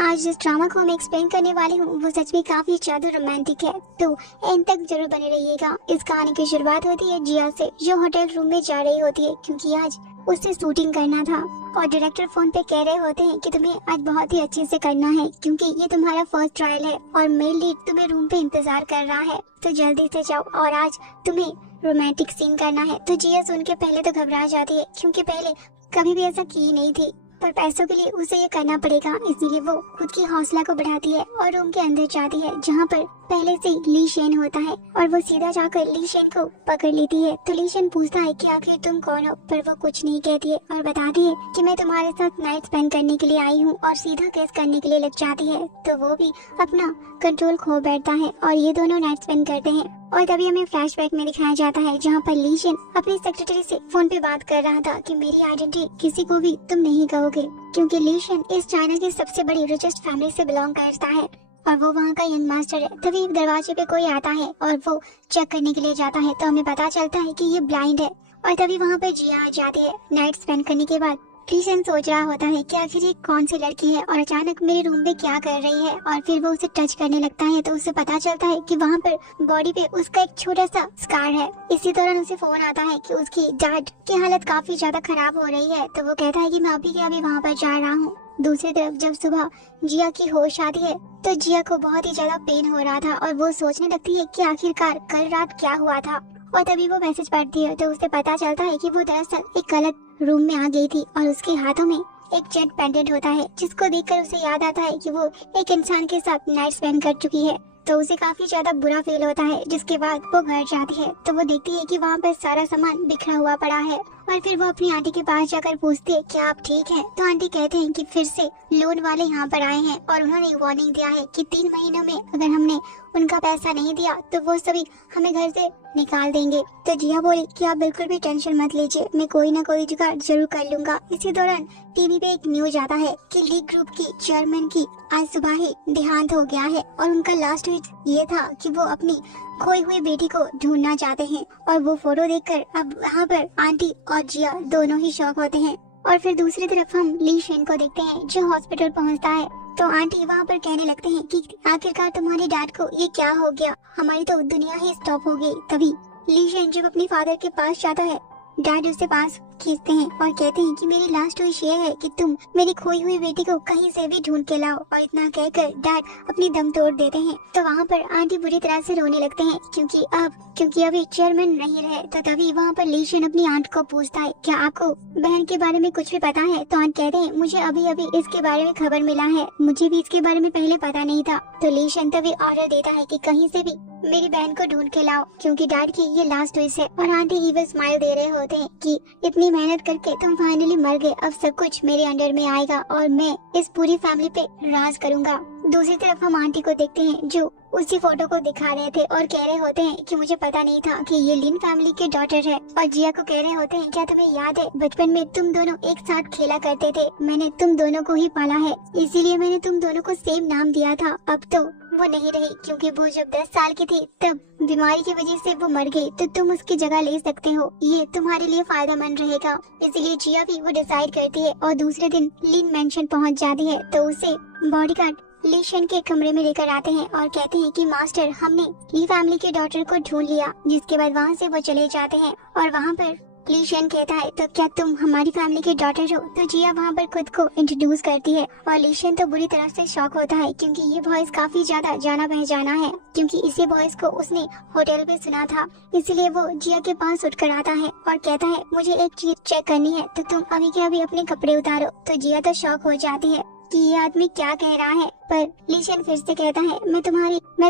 आज जिस ड्रामा को मैं एक्सप्लेन करने वाली हूँ वो सच में काफी ज्यादा रोमांटिक है, तो एंड तक जरूर बने रहिएगा। इस कहानी की शुरुआत होती है जिया से, जो होटल रूम में जा रही होती है क्योंकि आज उससे शूटिंग करना था और डायरेक्टर फोन पे कह रहे होते हैं कि तुम्हें आज बहुत ही अच्छे से करना है क्योंकि ये तुम्हारा फर्स्ट ट्रायल है और मेल लीड तुम्हें रूम पे इंतजार कर रहा है, तो जल्दी से जाओ और आज तुम्हें रोमांटिक सीन करना है। तो जिया सुन के पहले तो घबरा जाती है क्योंकि पहले कभी भी ऐसा की नहीं थी, पर पैसों के लिए उसे ये करना पड़ेगा, इसलिए वो खुद की हौसला को बढ़ाती है और रूम के अंदर जाती है जहाँ पर पहले से ली शेन होता है और वो सीधा जाकर ली शेन को पकड़ लेती है। तो ली शेन पूछता है कि आखिर तुम कौन हो, पर वो कुछ नहीं कहती है और बताती है कि मैं तुम्हारे साथ नाइट स्पेंड करने के लिए आई हूँ और सीधा केस करने के लिए लग जाती है। तो वो भी अपना कंट्रोल खो बैठता है और ये दोनों नाइट स्पेंड करते हैं। और तभी हमें फ्लैशबैक में दिखाया जाता है जहाँ पर ली शेन अपनी सेक्रेटरी से फोन पे बात कर रहा था कि मेरी आइडेंटिटी किसी को भी तुम नहीं कहोगे, क्योंकि ली शेन इस चाइना की सबसे बड़ी रिचेस्ट फैमिली से बिलोंग करता है और वो वहाँ का यंग मास्टर है। तभी दरवाजे पे कोई आता है और वो चेक करने के लिए जाता है, तो हमें पता चलता है कि ये ब्लाइंड है। और तभी वहाँ पर जिया आ जाती है। नाइट स्पेंड करने के बाद ली शेन सोच रहा होता है कि आखिर ये कौन सी लड़की है और अचानक मेरे रूम में क्या कर रही है, और फिर वो उसे टच करने लगता है तो उसे पता चलता है कि वहाँ पर बॉडी पे उसका एक छोटा सा स्कार है। इसी दौरान उसे फोन आता है कि उसकी डैड की हालत काफी ज्यादा खराब हो रही है, तो वो कहता है कि मैं अभी के अभी वहाँ पर जा रहा हूँ। दूसरी तरफ जब सुबह जिया की होश आती है तो जिया को बहुत ही ज्यादा पेन हो रहा था और वो सोचने लगती है कि आखिरकार कल रात क्या हुआ था। और तभी वो मैसेज पढ़ती है तो उसे पता चलता है कि वो दरअसल एक गलत रूम में आ गई थी और उसके हाथों में एक जेट पेंडेंट होता है, जिसको देखकर उसे याद आता है कि वो एक इंसान के साथ नाइट स्पेंड कर चुकी है। तो उसे काफी ज्यादा बुरा फील होता है, जिसके बाद वो घर जाती है तो वो देखती है कि वहाँ पर सारा सामान बिखरा हुआ पड़ा है। और फिर वो अपनी आंटी के पास जाकर पूछती है क्या आप ठीक हैं? तो आंटी कहते हैं कि फिर से लोन वाले यहाँ पर आए हैं और उन्होंने वार्निंग दिया है कि 3 महीनों में अगर हमने उनका पैसा नहीं दिया तो वो सभी हमें घर से निकाल देंगे। तो जिया बोली कि आप बिल्कुल भी टेंशन मत लीजिए, मैं कोई ना कोई जुगाड़ जरूर कर लूंगा। इसी दौरान टीवी पे एक न्यूज आता है कि लीग ग्रुप की चेयरमैन की आज सुबह ही देहांत हो गया है और उनका लास्ट ट्वीट ये था कि वो अपनी खोई हुई बेटी को ढूंढना चाहते हैं। और वो फोटो देखकर अब वहाँ पर आंटी और जिया दोनों ही शॉक होते हैं। और फिर दूसरी तरफ हम ली शेन को देखते हैं जो हॉस्पिटल पहुँचता है, तो आंटी वहाँ पर कहने लगते हैं कि आखिरकार तुम्हारे डैड को ये क्या हो गया, हमारी तो दुनिया ही स्टॉप हो गई। तभी ली शेन जब अपनी फादर के पास जाता है, डैड उससे पास खींचते हैं और कहते हैं कि मेरी लास्ट विश ये है कि तुम मेरी खोई हुई बेटी को कहीं से भी ढूंढ के लाओ। और इतना कहकर डैड अपनी दम तोड़ देते हैं। तो वहाँ पर आंटी बुरी तरह से रोने लगते हैं क्योंकि अभी चेयरमैन नहीं रहे। तो तभी वहाँ पर ली शेन अपनी आंट को पूछता है क्या आपको बहन के बारे में कुछ भी पता है? तो आंट कहते हैं मुझे अभी अभी इसके बारे में खबर मिला है, मुझे भी इसके बारे में पहले पता नहीं था। तो ली शेन तभी ऑर्डर देता है कि कहीं से भी मेरी बहन को ढूंढ के लाओ क्योंकि डैड की ये लास्ट विश है। और आंटी इवन स्माइल दे रहे होते हैं कि इतनी मेहनत करके तुम फाइनली मर गए, अब सब कुछ मेरे अंडर में आएगा और मैं इस पूरी फैमिली पे राज करूंगा। दूसरी तरफ हम आंटी को देखते हैं जो उसी फोटो को दिखा रहे थे और कह रहे होते हैं कि मुझे पता नहीं था कि ये लिन फैमिली के डॉटर है। और जिया को कह रहे होते हैं क्या तुम्हें याद है बचपन में तुम दोनों एक साथ खेला करते थे, मैंने तुम दोनों को ही पाला है, इसीलिए मैंने तुम दोनों को सेम नाम दिया था। अब तो वो नहीं रही क्योंकि वो जब 10 साल की थी तब बीमारी की वजह से वो मर गई, तो तुम उसकी जगह ले सकते हो, ये तुम्हारे लिए फायदेमंद रहेगा। इसीलिए जिया भी वो डिसाइड करती है और दूसरे दिन लिन मेंशन पहुंच जाती है तो उसे बॉडीगार्ड ली शेन के कमरे में लेकर आते हैं और कहते हैं कि मास्टर हमने ली फैमिली के डॉटर को ढूंढ लिया। जिसके बाद वहाँ से वो चले जाते हैं और वहाँ पर ली शेन कहता है तो क्या तुम हमारी फैमिली के डॉटर हो? तो जिया वहाँ पर खुद को इंट्रोड्यूस करती है और ली शेन तो बुरी तरह से शॉक होता है क्योंकि ये वॉइस काफी ज्यादा जाना पहचाना है, क्योंकि इसी वॉइस को उसने होटल पे सुना था। इसीलिए वो जिया के पास उठकर आता है और कहता है मुझे एक चीज चेक करनी है, तो तुम अभी के अभी अपने कपड़े उतारो। तो जिया तो शॉक हो जाती है कि ये आदमी क्या कह रहा है, पर ली शेन फिर से कहता है मैं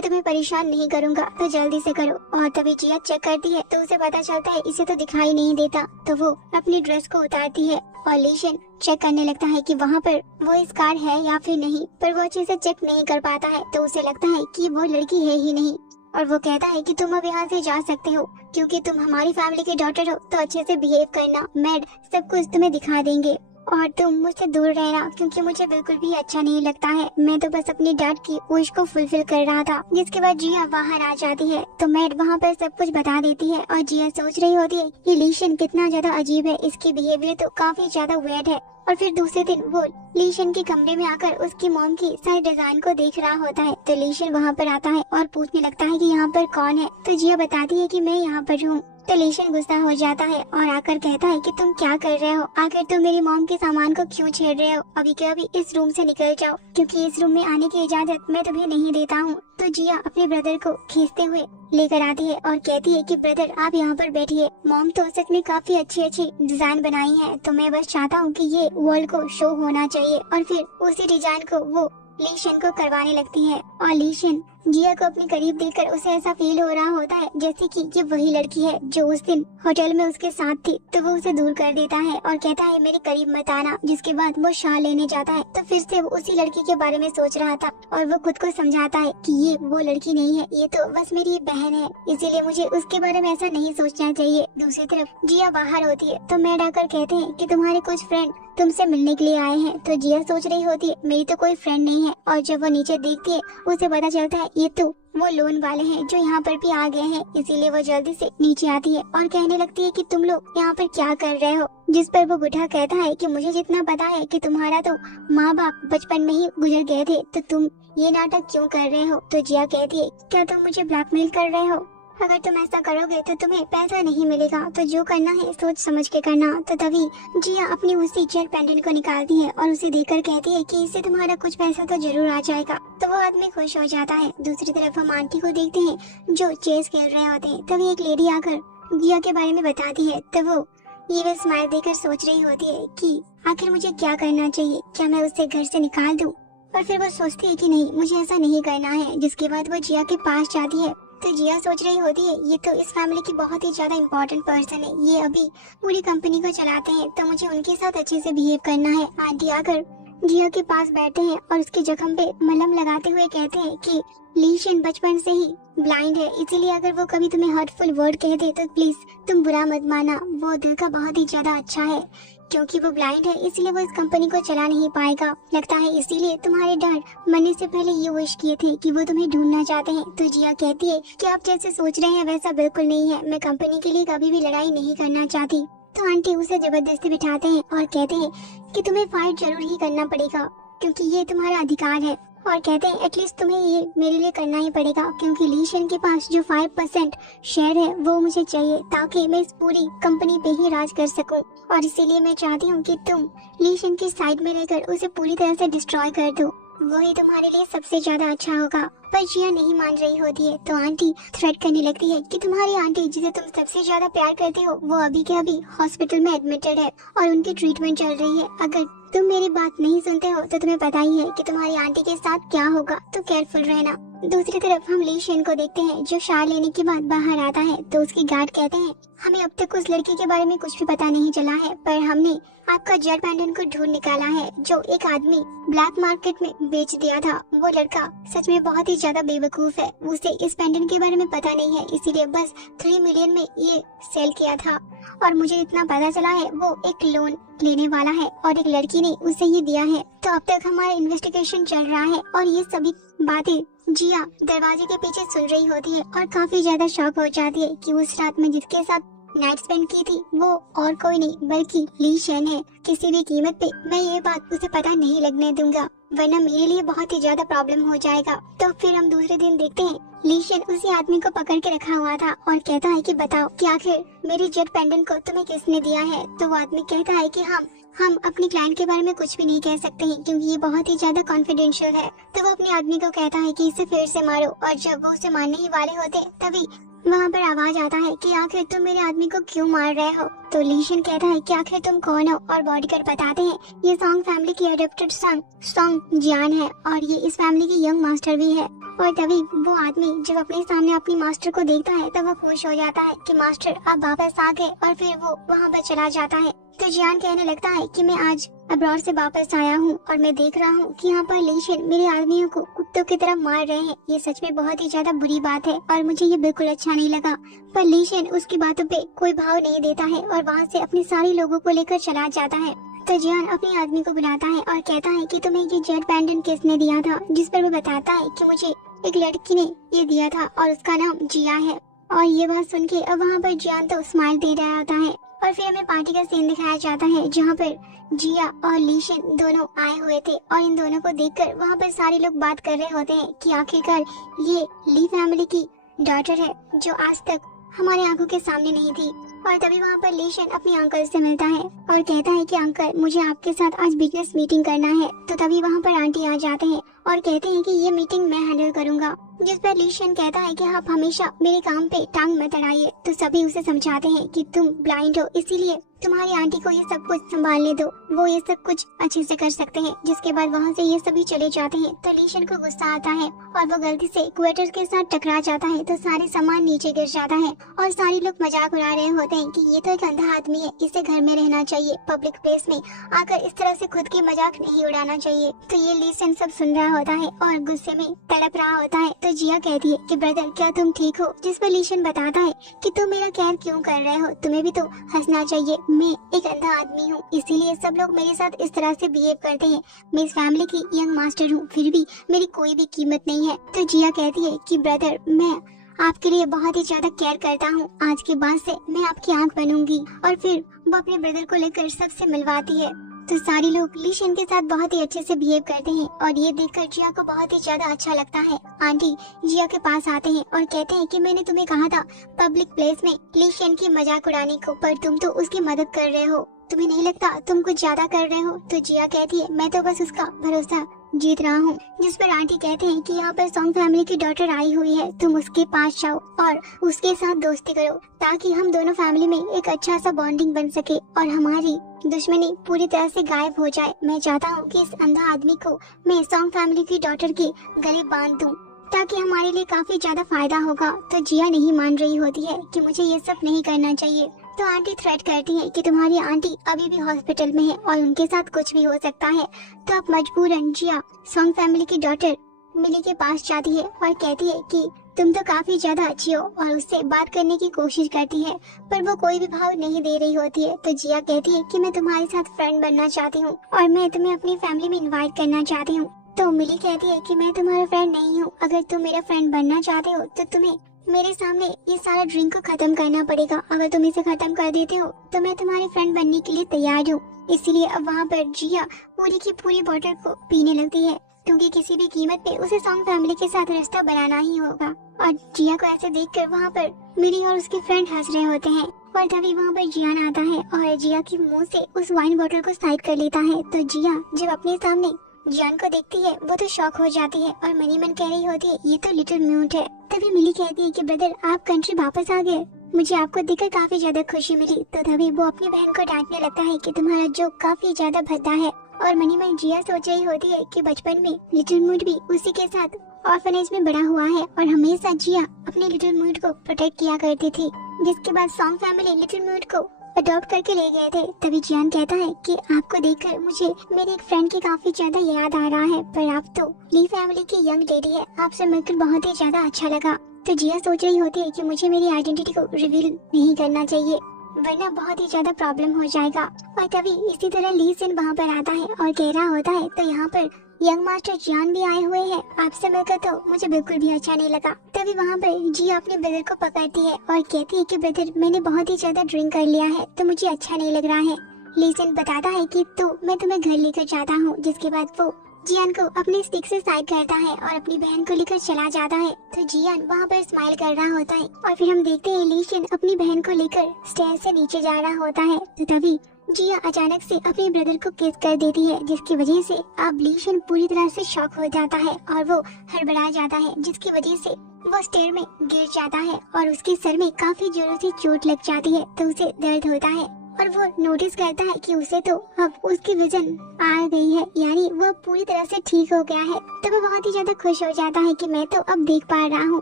तुम्हें परेशान नहीं करूंगा, तो जल्दी से करो। और तभी जिया चेक करती है तो उसे पता चलता है इसे तो दिखाई नहीं देता, तो वो अपनी ड्रेस को उतारती है और ली शेन चेक करने लगता है कि वहाँ पर वो स्कार है या फिर नहीं, पर वो अच्छे से चेक नहीं कर पाता है तो उसे लगता है कि वो लड़की है ही नहीं। और वो कहता है कि तुम अब यहाँ से जा सकते हो क्योंकि तुम हमारी फैमिली के डॉटर हो, तो अच्छे से बिहेव करना, मैड सब कुछ तुम्हें दिखा देंगे। और तुम मुझसे दूर रहना क्योंकि मुझे बिल्कुल भी अच्छा नहीं लगता है। मैं तो बस अपनी डैड की विश को फुलफिल कर रहा था। जिसके बाद जिया बाहर आ जाती है तो मैड वहाँ पर सब कुछ बता देती है और जिया सोच रही होती है कि लीशन कितना ज्यादा अजीब है, इसकी बिहेवियर तो काफी ज्यादा वेird है। और फिर दूसरे दिन वो लीशन के कमरे में आकर उसकी मॉम की सारी डिजाइन को देख रहा होता है। तो लीशन वहाँ पर आता है और पूछने लगता है कि यहाँ पर कौन है। तो जिया बताती है कि मैं यहाँ पर हूँ। तो लीशन गुस्सा हो जाता है और आकर कहता है कि तुम क्या कर रहे हो, आखिर तुम मेरी मॉम के सामान को क्यों छेड़ रहे हो, अभी के अभी इस रूम से निकल जाओ क्योंकि इस रूम में आने की इजाजत मैं तुम्हें नहीं देता हूँ। तो जिया अपने ब्रदर को खींचते हुए लेकर आती है और कहती है कि ब्रदर आप यहाँ पर बैठिए, मॉम तो सच में काफी अच्छी अच्छी डिजाइन बनाई है, तो मैं बस चाहता हूँ कि ये वर्ल्ड को शो होना चाहिए। और फिर उसी डिजाइन को वो लीशन को करवाने लगती है और लीशन जिया को अपने करीब देखकर उसे ऐसा फील हो रहा होता है जैसे कि ये वही लड़की है जो उस दिन होटल में उसके साथ थी। तो वो उसे दूर कर देता है और कहता है मेरे करीब मत आना। जिसके बाद वो शाल लेने जाता है तो फिर से वो उसी लड़की के बारे में सोच रहा था और वो खुद को समझाता है कि ये वो लड़की नहीं है, ये तो बस मेरी बहन है, इसीलिए मुझे उसके बारे में ऐसा नहीं सोचना चाहिए। दूसरी तरफ जिया बाहर होती है तो मैड आकर कहते हैं कि तुम्हारे कुछ फ्रेंड तुमसे मिलने के लिए आए हैं। तो जिया सोच रही होती है मेरी तो कोई फ्रेंड नहीं है, और जब वो नीचे देखती है उसे पता चलता है ये तो वो लोन वाले हैं जो यहाँ पर भी आ गए हैं। इसीलिए वो जल्दी से नीचे आती है और कहने लगती है कि तुम लोग यहाँ पर क्या कर रहे हो। जिस पर वो बुढ़ा कहता है कि मुझे जितना पता है कि तुम्हारा तो माँ बाप बचपन में ही गुजर गए थे, तो तुम ये नाटक क्यों कर रहे हो। तो जिया कहती है क्या तुम मुझे ब्लैकमेल कर रहे हो, अगर तुम ऐसा करोगे तो तुम्हें पैसा नहीं मिलेगा, तो जो करना है सोच समझ के करना। तो तभी जिया अपनी उसी जेल पेंडेंट को निकालती है और उसे देकर कहती है कि इससे तुम्हारा कुछ पैसा तो जरूर आ जाएगा। तो वो आदमी खुश हो जाता है। दूसरी तरफ हम आंटी को देखते हैं जो चेस खेल रहे होते हैं। तभी एक लेडी आकर जिया के बारे में बताती है तो वो ये स्माइल देकर सोच रही होती है कि आखिर मुझे क्या करना चाहिए, क्या मैं उसे घर से निकाल दूं। और फिर वो सोचती है कि नहीं, मुझे ऐसा नहीं करना है। जिसके बाद वो जिया के पास जाती है तो जिया सोच रही होती है ये तो इस फैमिली की बहुत ही ज्यादा इम्पोर्टेंट पर्सन है, ये अभी पूरी कंपनी को चलाते हैं, तो मुझे उनके साथ अच्छे से बिहेव करना है। आंटी आकर जिया के पास बैठते हैं और उसके जख्म पे मलहम लगाते हुए कहते हैं कि लीशन बचपन से ही ब्लाइंड है, इसीलिए अगर वो कभी तुम्हें हर्टफुल वर्ड कह दे तो प्लीज तुम बुरा मत माना। वो दिल का बहुत ही ज्यादा अच्छा है, क्योंकि वो ब्लाइंड है इसलिए वो इस कंपनी को चला नहीं पाएगा। लगता है इसीलिए तुम्हारे डैड मरने से पहले ये विश किए थे कि वो तुम्हें ढूंढना चाहते हैं। तो जिया कहती है कि आप जैसे सोच रहे हैं वैसा बिल्कुल नहीं है, मैं कंपनी के लिए कभी भी लड़ाई नहीं करना चाहती। तो आंटी उसे जबरदस्ती बिठाते हैं और कहते हैं कि तुम्हें फाइट जरूर ही करना पड़ेगा क्योंकि ये तुम्हारा अधिकार है, और कहते हैं एटलीस्ट तुम्हें ये मेरे लिए करना ही पड़ेगा क्योंकि लीशन के पास जो 5% शेयर है वो मुझे चाहिए ताकि मैं इस पूरी कंपनी पे ही राज कर सकूं, और इसीलिए मैं चाहती हूँ कि तुम लीशन की साइड में रहकर उसे पूरी तरह से डिस्ट्रॉय कर दो, वही तुम्हारे लिए सबसे ज्यादा अच्छा होगा। पर जिया नहीं मान रही होती है तो आंटी थ्रेट करने लगती है कि तुम्हारी आंटी जिसे तुम सबसे ज्यादा प्यार करते हो वो अभी के अभी हॉस्पिटल में एडमिटेड है और उनकी ट्रीटमेंट चल रही है। अगर तुम मेरी बात नहीं सुनते हो तो तुम्हें पता ही है कि तुम्हारी आंटी के साथ क्या होगा, तो केयरफुल रहना। दूसरी तरफ हम लीशन को देखते हैं जो शार लेने के बाद बाहर आता है तो उसके गार्ड कहते हैं हमें अब तक उस लड़की के बारे में कुछ भी पता नहीं चला है, पर हमने आपका जेल पेंडेंट को ढूंढ निकाला है जो एक आदमी ब्लैक मार्केट में बेच दिया था। वो लड़का सच में बहुत ही ज्यादा बेवकूफ है, उसे इस पेंडेंट के बारे में पता नहीं है, इसीलिए बस 3 मिलियन में ये सेल किया था, और मुझे इतना पता चला है वो एक लोन लेने वाला है और एक लड़की ने उसे ये दिया है। तो अब तक हमारा इन्वेस्टिगेशन चल रहा है और ये सभी बातें जिया दरवाजे के पीछे सुन रही होती है और काफी ज्यादा शॉक हो जाती है कि उस रात में जिसके साथ नाइट स्पेंड की थी वो और कोई नहीं बल्कि लीशन है। किसी भी कीमत पे मैं ये बात उसे पता नहीं लगने दूंगा, वरना मेरे लिए बहुत ही ज्यादा प्रॉब्लम हो जाएगा। तो फिर हम दूसरे दिन देखते हैं लीशन उसी आदमी को पकड़ के रखा हुआ था और कहता है कि बताओ कि आखिर मेरी जेट पेंडेंट को तुम्हें किसने दिया है। तो वो आदमी कहता है कि हम अपने क्लाइंट के बारे में कुछ भी नहीं कह सकते हैं क्योंकि ये बहुत ही ज्यादा कॉन्फिडेंशियल है। तो वो अपने आदमी को कहता है कि इसे फिर से मारो, और जब वो उसे मारने ही वाले होते तभी वहाँ पर आवाज आता है कि आखिर तुम मेरे आदमी को क्यों मार रहे हो। तो लीशन कहता है कि आखिर तुम कौन हो, और बॉडीगार्ड बताते हैं ये सॉन्ग फैमिली की एडॉप्टेड सॉन्ग जियान है और ये इस फैमिली की यंग मास्टर भी है। और तभी वो आदमी जब अपने सामने अपनी मास्टर को देखता है तब वो खुश हो जाता है कि मास्टर अब वापस आ गए, और फिर वो वहाँ पर चला जाता है। तो जियान कहने लगता है कि मैं आज अब्रॉड से वापस आया हूँ और मैं देख रहा हूँ कि यहाँ पर लीशन मेरे आदमियों को कुत्तों की तरह मार रहे हैं। ये सच में बहुत ही ज्यादा बुरी बात है और मुझे ये बिल्कुल अच्छा नहीं लगा। पर लीशन उसकी बातों पे कोई भाव नहीं देता है और वहाँ से अपने सारे लोगों को लेकर चला जाता है। तो जियान अपने आदमी को बुलाता है और कहता है कि तुम्हें ये जेड पेंडेंट किसने दिया था, जिस पर वो बताता है कि मुझे एक लड़की ने ये दिया था और उसका नाम जिया है। और ये बात सुन के अब वहाँ पर जियान तो स्माइल दे रहा होता है और फिर हमें पार्टी का सीन दिखाया जाता है जहाँ पर जिया और लीशन दोनों आए हुए थे और इन दोनों को देखकर वहाँ पर सारे लोग बात कर रहे होते हैं कि आखिरकार ये ली फैमिली की डॉटर है जो आज तक हमारे आंखों के सामने नहीं थी। और तभी वहाँ पर लीशन अपने अंकल से मिलता है और कहता है कि अंकल मुझे आपके साथ आज बिजनेस मीटिंग करना है। तो तभी वहाँ पर आंटी आ जाते हैं और कहते हैं कि ये मीटिंग मैं हैंडल करूँगा, जिस पर लीशन कहता है कि आप हमेशा मेरे काम पे टांग मत अड़ाइए। तो सभी उसे समझाते हैं कि तुम ब्लाइंड हो, इसीलिए तुम्हारी आंटी को ये सब कुछ संभालने दो, वो ये सब कुछ अच्छे से कर सकते हैं। जिसके बाद वहाँ से ये सभी चले जाते हैं। तो लीशन को गुस्सा आता है और वो गलती से क्वेटर के साथ टकरा जाता है तो सारे सामान नीचे गिर जाता है और सारे लोग मजाक उड़ा रहे होते हैं कि ये तो एक अंधा आदमी है, इसे घर में रहना चाहिए, पब्लिक प्लेस में आकर इस तरह से खुद की मजाक नहीं उड़ाना चाहिए। तो ये लीशन सब सुन रहा होता है और गुस्से में तड़प रहा होता है। तो जिया कहती है कि ब्रदर क्या तुम ठीक हो, जिस पर लीशन बताता है कि तुम मेरा केयर क्यों कर रहे हो, तुम्हें भी तो हंसना चाहिए, मैं एक अंधा आदमी हूँ इसीलिए सब लोग मेरे साथ इस तरह से बिहेव करते हैं, मैं इस फैमिली की यंग मास्टर हूँ, फिर भी मेरी कोई भी कीमत नहीं है। तो जिया कहती है कि ब्रदर मैं आपके लिए बहुत ही ज्यादा केयर करता हूँ, आज के बाद से मैं आपकी आंख बनूंगी। और फिर वो अपने ब्रदर को लेकर सबसे मिलवाती है। तो सारे लोग लीशन के साथ बहुत ही अच्छे से बिहेव करते हैं और ये देखकर जिया को बहुत ही ज्यादा अच्छा लगता है। आंटी जिया के पास आते हैं और कहते हैं कि मैंने तुम्हें कहा था पब्लिक प्लेस में लीशन की मजाक उड़ाने को, पर तुम तो उसकी मदद कर रहे हो, तुम्हें नहीं लगता तुम कुछ ज्यादा कर रहे हो। तो जिया कहती है मैं तो बस उसका भरोसा जीत रहा हूँ। जिस पर आंटी कहते हैं कि यहाँ पर सॉन्ग फैमिली की डॉटर आई हुई है, तुम उसके पास जाओ और उसके साथ दोस्ती करो ताकि हम दोनों फैमिली में एक अच्छा सा बॉन्डिंग बन सके और हमारी दुश्मनी पूरी तरह से गायब हो जाए। मैं चाहता हूँ कि इस अंधा आदमी को मैं सॉन्ग फैमिली की डॉटर के गले बांध दूँ ताकि हमारे लिए काफी ज्यादा फायदा होगा। तो जिया नहीं मान रही होती है कि मुझे ये सब नहीं करना चाहिए। तो आंटी थ्रेट करती है कि तुम्हारी आंटी अभी भी हॉस्पिटल में है और उनके साथ कुछ भी हो सकता है। तो अब मजबूरन जिया सॉन्ग फैमिली की डॉटर मिली के पास जाती है और कहती है कि तुम तो काफी ज्यादा अच्छी हो और उससे बात करने की कोशिश करती है पर वो कोई भी भाव नहीं दे रही होती है। तो जिया कहती है कि मैं तुम्हारे साथ फ्रेंड बनना चाहती हूँ और मैं तुम्हें अपनी फैमिली में इन्वाइट करना चाहती हूँ। तो मिली कहती है कि मैं तुम्हारा फ्रेंड नहीं हूँ, अगर तुम मेरा फ्रेंड बनना चाहते हो तो तुम्हें मेरे सामने ये सारा ड्रिंक को खत्म करना पड़ेगा, अगर तुम इसे खत्म कर देते हो तो मैं तुम्हारे फ्रेंड बनने के लिए तैयार हूँ। इसीलिए अब वहाँ पर जिया पूरी की पूरी बोतल को पीने लगती है क्योंकि किसी भी कीमत पे उसे सॉन्ग फैमिली के साथ रिश्ता बनाना ही होगा। और जिया को ऐसे देखकर वहाँ पर मिली और उसके फ्रेंड हंस रहे होते हैं और तभी वहाँ पर जियान आता है और जिया के मुंह से उस वाइन बोतल को साइड कर लेता है। तो जिया जब अपने सामने जियान को देखती है वो तो शॉक हो जाती है और मनी मन कह रही होती है ये तो लिटिल म्यूट है। तभी मिली कहती है कि ब्रदर आप कंट्री वापस आ गए, मुझे आपको देखकर काफी ज्यादा खुशी मिली। तो तभी वो अपनी बहन को डांटने लगता है कि तुम्हारा जोक काफी ज्यादा भद्दा है। और मनी मन जिया सोच रही होती है कि बचपन में लिटिल म्यूट भी उसी के साथ ऑर्फनेज में बड़ा हुआ है और हमेशा जिया अपने लिटिल म्यूट को प्रोटेक्ट किया करती थी, जिसके बाद सॉन्ग फैमिली लिटिल म्यूट को अडॉप्ट करके ले गए थे। तभी जियान कहता है कि आपको देखकर मुझे मेरे एक फ्रेंड की काफी ज्यादा याद आ रहा है, पर आप तो ली फैमिली की यंग लेडी है, आपसे मिलकर बहुत ही ज्यादा अच्छा लगा। तो जिया सोच रही होती है कि मुझे मेरी आइडेंटिटी को रिवील नहीं करना चाहिए वरना बहुत ही ज्यादा प्रॉब्लम हो जाएगा। और तभी इसी तरह ली सिन वहाँ पर आता है और कह रहा होता है तो यहाँ पर यंग मास्टर जियान भी आए हुए हैं, आपसे मिलकर तो मुझे बिल्कुल भी अच्छा नहीं लगा। तभी वहाँ पर जिया अपने ब्रदर को पकड़ती है और कहती है कि ब्रदर मैंने बहुत ही ज्यादा ड्रिंक कर लिया है तो मुझे अच्छा नहीं लग रहा है। लीसन बताता है कि तो मैं तुम्हें घर लेकर जाता हूँ, जिसके बाद वो जियान को अपनी स्टिक से साइड करता है और अपनी बहन को लेकर चला जाता है। तो जियान वहाँ पर स्माइल कर रहा होता है और फिर हम देखते हैं लीशन अपनी बहन को लेकर स्टेयर से नीचे जा रहा होता है। तो तभी जिया अचानक से अपने ब्रदर को किस कर देती है, जिसकी वजह से अब लीशन पूरी तरह से शॉक हो जाता है और वो हड़बड़ा जाता है, जिसकी वजह से वो स्टेयर में गिर जाता है और उसके सर में काफी जोरों से चोट लग जाती है। तो उसे दर्द होता है और वो नोटिस करता है कि उसे तो अब उसकी विजन आ गई है, यानी वो पूरी तरह से ठीक हो गया है। तो वो बहुत ही ज्यादा खुश हो जाता है कि मैं तो अब देख पा रहा हूँ।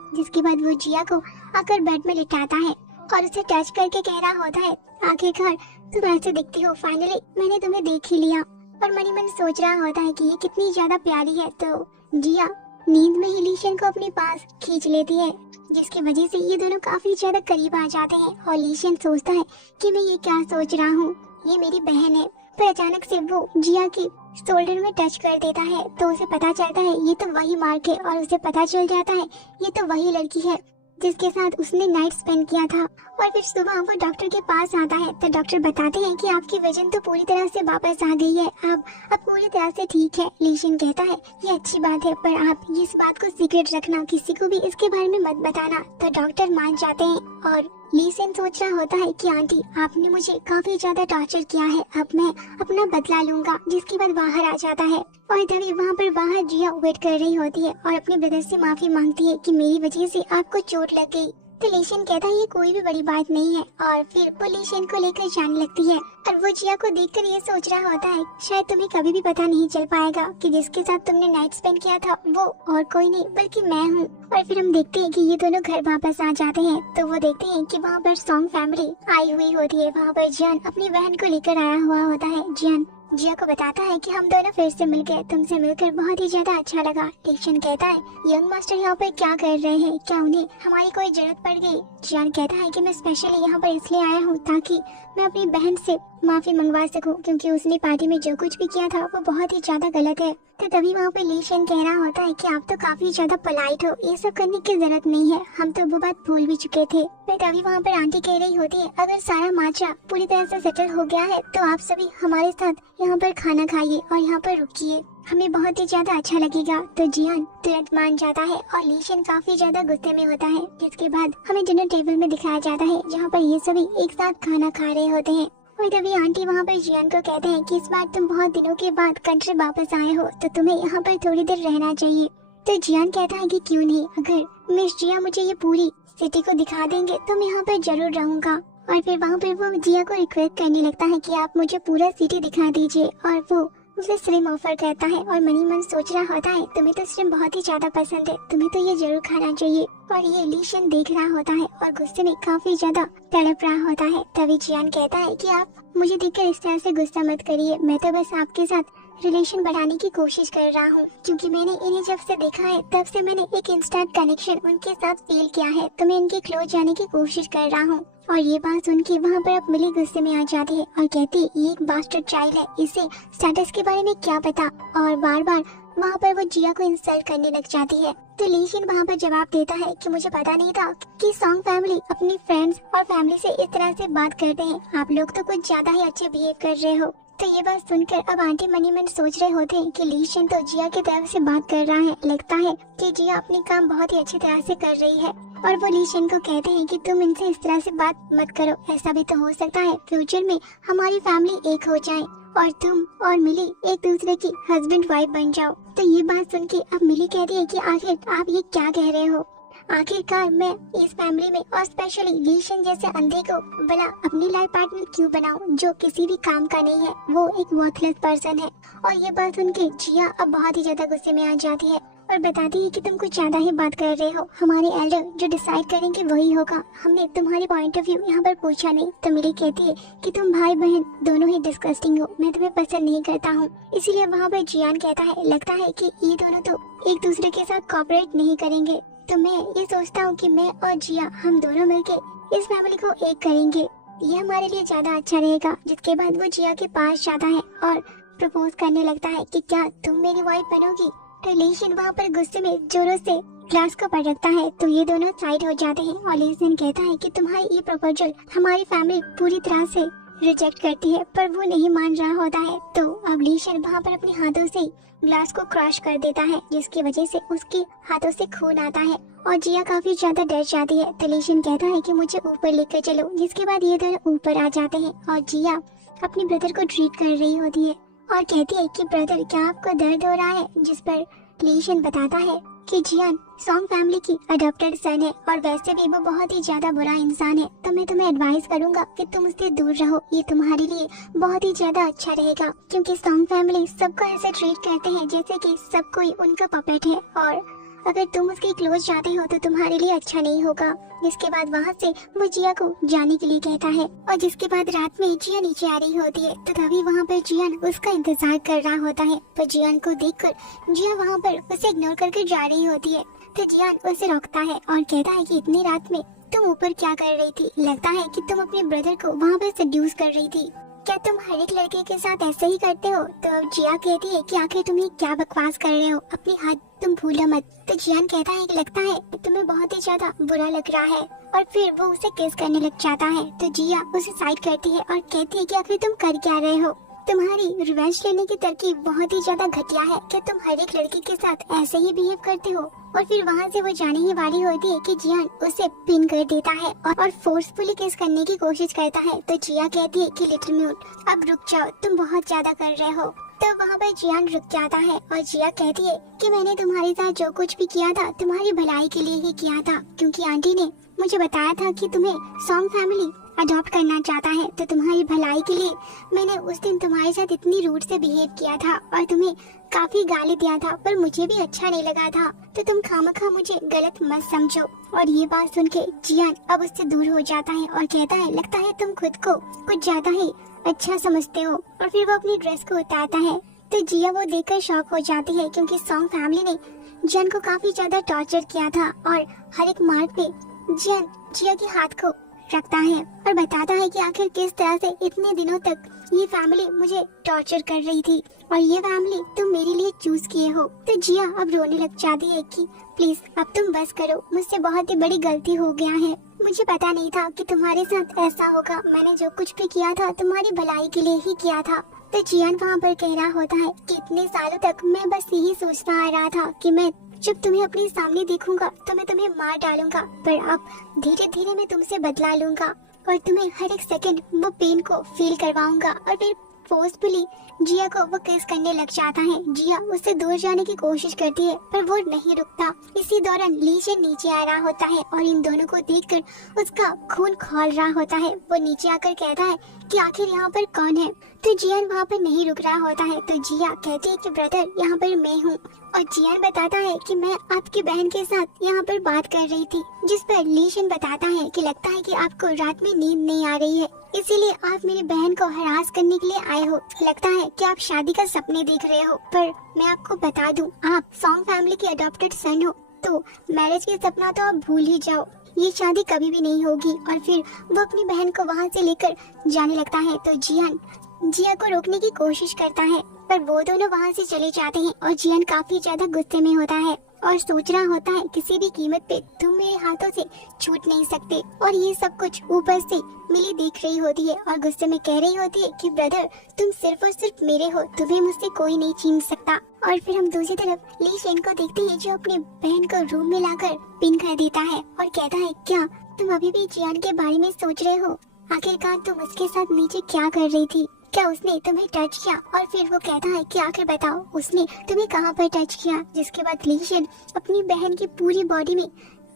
जिसके बाद वो जिया को आकर बेड में लिटाता है और उसे टच करके कह रहा होता है आखिरकार तुम ऐसे दिखती हो, फाइनली मैंने तुम्हें देख ही लिया। और मनी मन सोच रहा होता है कि ये कितनी ज्यादा प्यारी है। तो जिया नींद में ही लीशन को अपने पास खींच लेती है, जिसकी वजह से ये दोनों काफी ज्यादा करीब आ जाते हैं। और लीशन सोचता है कि मैं ये क्या सोच रहा हूँ, ये मेरी बहन है पर अचानक से वो जिया की शोल्डर में टच कर देता है तो उसे पता चलता है ये तो वही मार्क है और उसे पता चल जाता है ये तो वही लड़की है जिसके साथ उसने नाइट स्पेंड किया था। और फिर सुबह वो डॉक्टर के पास आता है तो डॉक्टर बताते हैं कि आपकी वजन तो पूरी तरह से वापस आ गई है, अब पूरी तरह से ठीक है। लीशन कहता है ये अच्छी बात है पर आप इस बात को सीक्रेट रखना, किसी को भी इसके बारे में मत बताना। तो डॉक्टर मान जाते हैं और लीशन सोच रहा होता है कि आंटी आपने मुझे काफी ज्यादा टॉर्चर किया है, अब मैं अपना बदला लूंगा। जिसके बाद बाहर आ जाता है और तभी वहाँ पर बाहर जिया वेट कर रही होती है और अपने ब्रदर से माफी मांगती है कि मेरी वजह से आपको चोट लग गई। तो लीशन कहता है ये कोई भी बड़ी बात नहीं है और फिर वो लीशन को लेकर जाने लगती है और वो जिया को देखकर ये सोच रहा होता है शायद तुम्हें कभी भी पता नहीं चल पाएगा कि जिसके साथ तुमने नाइट स्पेंड किया था वो और कोई नहीं बल्कि मैं हूँ। और फिर हम देखते हैं कि ये दोनों घर वापस आ जाते हैं तो वो देखते हैं कि वहाँ पर सॉन्ग फैमिली आई हुई होती है। वहाँ पर जियान अपनी बहन को लेकर आया हुआ होता है। जियान जिया को बताता है कि हम दोनों फिर से मिल गए, तुमसे मिलकर बहुत ही ज्यादा अच्छा लगा। लीशन कहता है यंग मास्टर यहाँ पर क्या कर रहे हैं, क्या उन्हें हमारी कोई जरूरत पड़ गई? जियान कहता है कि मैं स्पेशली यहाँ पर इसलिए आया हूँ ताकि मैं अपनी बहन से माफी मंगवा सकूं क्योंकि उसने पार्टी में जो कुछ भी किया था वो बहुत ही ज्यादा गलत है। तो तभी वहाँ पे लीशन कह रहा होता है कि आप तो काफी ज्यादा पोलाइट हो, ये सब करने की जरूरत नहीं है, हम तो वो बात भूल भी चुके थे। तो तभी वहाँ पर आंटी कह रही होती है अगर सारा माजरा पूरी तरह से सेटल हो गया है तो आप सभी हमारे साथ यहाँ पर खाना खाइए और यहाँ पर रुकिए, हमें बहुत ही ज्यादा अच्छा लगेगा। तो जियान तुरंत मान जाता है और लीशन काफी ज्यादा गुस्से में होता है। जिसके बाद हमें डिनर टेबल में दिखाया जाता है जहाँ पर ये सभी एक साथ खाना खा रहे होते हैं। और तभी आंटी वहाँ पर जियान को कहते हैं कि इस बार तुम बहुत दिनों के बाद कंट्री वापस आए हो तो तुम्हें यहाँ पर थोड़ी देर रहना चाहिए। तो जियान कहता है कि क्यों नहीं, अगर मिस जिया मुझे ये पूरी सिटी को दिखा देंगे तो मैं यहाँ पर जरूर रहूंगा। और फिर वहाँ पर वो जिया को रिक्वेस्ट करने लगता है कि आप मुझे पूरा सिटी दिखा दीजिए और वो उसे श्रिम ऑफर करता है। और मनी मन सोच रहा होता है तुम्हें तो श्रिम बहुत ही ज्यादा पसंद है, तुम्हें तो ये जरूर खाना चाहिए। और ये लीशन देख रहा होता है और गुस्से में काफी ज्यादा तड़प रहा होता है। तभी जियान कहता है कि आप मुझे देखकर इस तरह से गुस्सा मत करिए, मैं तो बस आपके साथ रिलेशन बढ़ाने की कोशिश कर रहा हूँ क्योंकि मैंने इन्हें जब से देखा है तब से मैंने एक इंस्टेंट कनेक्शन उनके साथ फील किया है, तो मैं इनके क्लोज जाने की कोशिश कर रहा हूँ। और ये बात सुन के वहाँ पर अब मिली गुस्से में आ जाती है और कहती है ये एक बास्टर्ड चाइल्ड है, इसे स्टेटस के बारे में क्या पता। और बार बार वहाँ पर वो जिया को इंसल्ट करने लग जाती है। तो लीशन वहाँ पर जवाब देता है कि मुझे पता नहीं था कि सॉन्ग फैमिली अपनी फ्रेंड्स और फैमिली से इस तरह से बात करते हैं, आप लोग तो कुछ ज्यादा ही अच्छे बिहेव कर रहे हो। तो ये बात सुनकर अब आंटी मनी मन सोच रहे होते हैं कि लीशन तो जिया की तरफ से बात कर रहा है, लगता है कि जिया अपने काम बहुत ही अच्छी तरह से कर रही है। और वो लीशन को कहते हैं कि तुम इनसे इस तरह से बात मत करो, ऐसा भी तो हो सकता है फ्यूचर में हमारी फैमिली एक हो जाए और तुम और मिली एक दूसरे की हस्बैंड वाइफ बन जाओ। तो ये बात सुन के अब मिली कहती है कि आखिर आप ये क्या कह रहे हो, आखिरकार मैं इस फैमिली में और स्पेशली लीशन जैसे अंधे को भला अपनी लाइफ पार्टनर क्यों बनाऊं जो किसी भी काम का नहीं है, वो एक वर्थलेस पर्सन है। और ये बात सुन के जिया अब बहुत ही ज्यादा गुस्से में आ जाती है और बताती है कि तुम कुछ ज्यादा ही बात कर रहे हो, हमारे एल्डर जो डिसाइड करेंगे वही होगा, हमने तुम्हारे पॉइंट ऑफ व्यू यहाँ पर पूछा नहीं। तो मिली कहती है कि तुम भाई बहन दोनों ही डिस्गस्टिंग हो, मैं तुम्हें पसंद नहीं करता हूँ। इसीलिए वहाँ पर जियान कहता है लगता है कि ये दोनों तो एक दूसरे के साथ कोऑपरेट नहीं करेंगे, तो मैं ये सोचता हूँ कि मैं और जिया हम दोनों मिलकर इस फैमिली को एक करेंगे, ये हमारे लिए ज्यादा अच्छा रहेगा। जिसके बाद वो जिया के पास जाता है और प्रपोज करने लगता है कि क्या तुम मेरी वाइफ बनोगी। तो लीशन वहाँ पर गुस्से में जोरों से ग्लास को पटकता है तो ये दोनों साइड हो जाते हैं और लीशन कहता है कि तुम्हारी ये प्रपोजल हमारी फैमिली पूरी तरह से रिजेक्ट करती है, पर वो नहीं मान रहा होता है। तो अब लीशन वहाँ पर अपने हाथों से ग्लास को क्रश कर देता है जिसकी वजह से उसके हाथों से खून आता है और जिया काफी ज्यादा डर जाती है। तो लीशन कहता है कि मुझे ऊपर लेकर चलो, जिसके बाद ये दोनों ऊपर आ जाते हैं और जिया अपने ब्रदर को ट्रीट कर रही होती है और कहती है कि ब्रदर क्या आपको दर्द हो रहा है। जिस पर लीशन बताता है कि जियान सॉन्ग फैमिली की अडॉप्टेड सन है और वैसे भी वो बहुत ही ज्यादा बुरा इंसान है, तो मैं तुम्हें एडवाइस करूंगा कि तुम उससे दूर रहो, ये तुम्हारे लिए बहुत ही ज्यादा अच्छा रहेगा क्योंकि सॉन्ग फैमिली सबको ऐसे ट्रीट करते हैं जैसे कि सब कोई उनका पपेट है और अगर तुम उसके क्लोज जाते हो तो तुम्हारे लिए अच्छा नहीं होगा। जिसके बाद वहाँ से वो जिया को जाने के लिए कहता है और जिसके बाद रात में जिया नीचे आ रही होती है तो तभी वहाँ पर जियान उसका इंतजार कर रहा होता है। पर जियान को देखकर जिया वहाँ पर उसे इग्नोर करके जा रही होती है तो जियान उसे रोकता है और कहता है कि इतनी रात में तुम ऊपर क्या कर रही थी, लगता है कि तुम अपने ब्रदर को वहाँ पर सेड्यूस कर रही थी, क्या तुम हर एक लड़के के साथ ऐसे ही करते हो? तो अब जिया कहती है कि आखिर तुम ये क्या बकवास कर रहे हो, अपनी हद तुम भूलो मत। तो जियान कहता है कि लगता है तुम्हें बहुत ही ज्यादा बुरा लग रहा है, और फिर वो उसे किस करने लग जाता है। तो जिया उसे साइड करती है और कहती है कि आखिर तुम कर क्या रहे हो? तुम्हारी रिवेंज लेने की तरकीब बहुत ही ज्यादा घटिया है। क्या तुम हर एक लड़की के साथ ऐसे ही बिहेव करते हो? और फिर वहाँ से वो जाने ही वाली होती है कि जियान उसे पिन कर देता है और फोर्सफुली किस करने की कोशिश करता है। तो जिया कहती है कि लिटिल म्यूट अब रुक जाओ, तुम बहुत ज्यादा कर रहे हो। तो वहाँ पर जियान रुक जाता है और जिया कहती है कि मैंने तुम्हारे साथ जो कुछ भी किया था तुम्हारी भलाई के लिए ही किया था, क्योंकि आंटी ने मुझे बताया था कि तुम्हें सॉन्ग फैमिली अडॉप्ट करना चाहता है। तो तुम्हारी भलाई के लिए मैंने उस दिन तुम्हारे साथ इतनी रूड से बिहेव किया था और तुम्हें काफी गाली दिया था, पर मुझे भी अच्छा नहीं लगा था। तो तुम खामखा मुझे गलत मत समझो। और ये बात सुन के जियान अब उससे दूर हो जाता है और कहता है लगता है तुम खुद को कुछ ज्यादा ही अच्छा समझते हो। और फिर वो अपनी ड्रेस को उतारता है। तो जिया वो देखकर शॉक हो जाती है, क्योंकि सॉन्ग फैमिली ने जियान को काफी ज्यादा टॉर्चर किया था और हर एक मार्ग पे जियान जिया के हाथ को रखता है और बताता है कि आखिर किस तरह से इतने दिनों तक ये फैमिली मुझे टॉर्चर कर रही थी और ये फैमिली तुम मेरे लिए चूज किए हो। तो जिया अब रोने लग जाती है कि प्लीज अब तुम बस करो, मुझसे बहुत ही बड़ी गलती हो गया है। मुझे पता नहीं था कि तुम्हारे साथ ऐसा होगा। मैंने जो कुछ भी किया था तुम्हारी भलाई के लिए ही किया था। तो जियान वहाँ पर कह रहा होता है कि इतने सालों तक मैं बस यही सोचता आ रहा था कि मैं जब तुम्हें अपने सामने देखूंगा तो मैं तुम्हें मार डालूंगा, पर अब धीरे धीरे मैं तुमसे बदला लूंगा और तुम्हें हर एक सेकंड वो पेन को फील करवाऊंगा। और फिर फोर्सफुली जिया को वो किस करने लग जाता है। जिया उससे दूर जाने की कोशिश करती है पर वो नहीं रुकता। इसी दौरान लीशन नीचे आ रहा होता है और इन दोनों को देखकर उसका खून खौल रहा होता है। वो नीचे आकर कहता है कि आखिर यहाँ पर कौन है। तो जियान वहाँ पर नहीं रुक रहा होता है। तो जिया कहती है कि ब्रदर यहाँ पर मैं हूँ। और जियान बताता है कि मैं आपकी बहन के साथ यहाँ पर बात कर रही थी, जिस पर लीशन बताता है कि लगता है कि आपको रात में नींद नहीं आ रही है, इसीलिए आप मेरी बहन को हरास करने के लिए आए हो। लगता है कि आप शादी का सपने देख रहे हो, पर मैं आपको बता दूं, आप सॉन्ग फैमिली के अडॉप्टेड सन हो, तो मैरिज के सपना तो आप भूल ही जाओ, ये शादी कभी भी नहीं होगी। और फिर वो अपनी बहन को वहाँ से लेकर जाने लगता है। तो जियान जिया को रोकने की कोशिश करता है, पर वो दोनों वहाँ से चले जाते हैं और जियान काफी ज्यादा गुस्से में होता है और सोच रहा होता है किसी भी कीमत पे तुम मेरे हाथों से छूट नहीं सकते। और ये सब कुछ ऊपर से मिली देख रही होती है और गुस्से में कह रही होती है कि ब्रदर तुम सिर्फ और सिर्फ मेरे हो, तुम्हें मुझसे कोई नहीं छीन सकता। और फिर हम दूसरी तरफ ली शेन को देखते हैं जो अपनी बहन को रूम में लाकर पिन कर देता है और कहता है क्या तुम अभी भी जियान के बारे में सोच रहे हो? आखिरकार तुम उसके साथ नीचे क्या कर रही थी? क्या उसने तुम्हें टच किया? और फिर वो कहता है कि आखिर बताओ उसने तुम्हें कहाँ पर टच किया? जिसके बाद लीशन अपनी बहन की पूरी बॉडी में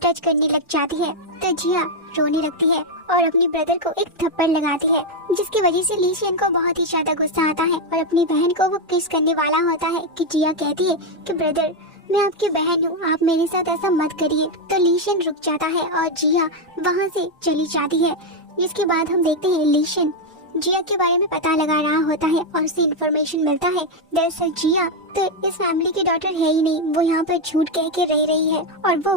टच करने लग जाती है। तो जिया रोने लगती है और अपनी ब्रदर को एक थप्पड़ लगाती है, जिसकी वजह से लीशन को बहुत ही ज्यादा गुस्सा आता है और अपनी बहन को वो किस करने वाला होता है कि जिया कहती है कि ब्रदर मैं आपकी बहन हूँ, आप मेरे साथ ऐसा मत करिए। तो लीशन रुक जाता है और जिया वहाँ से चली जाती है। इसके बाद हम देखते हैं लीशन जिया के बारे में पता लगा रहा होता है और उसे इन्फॉर्मेशन मिलता है दरअसल जिया तो इस फैमिली की डॉटर है ही नहीं, वो यहाँ पर झूठ कह के रह रही है और वो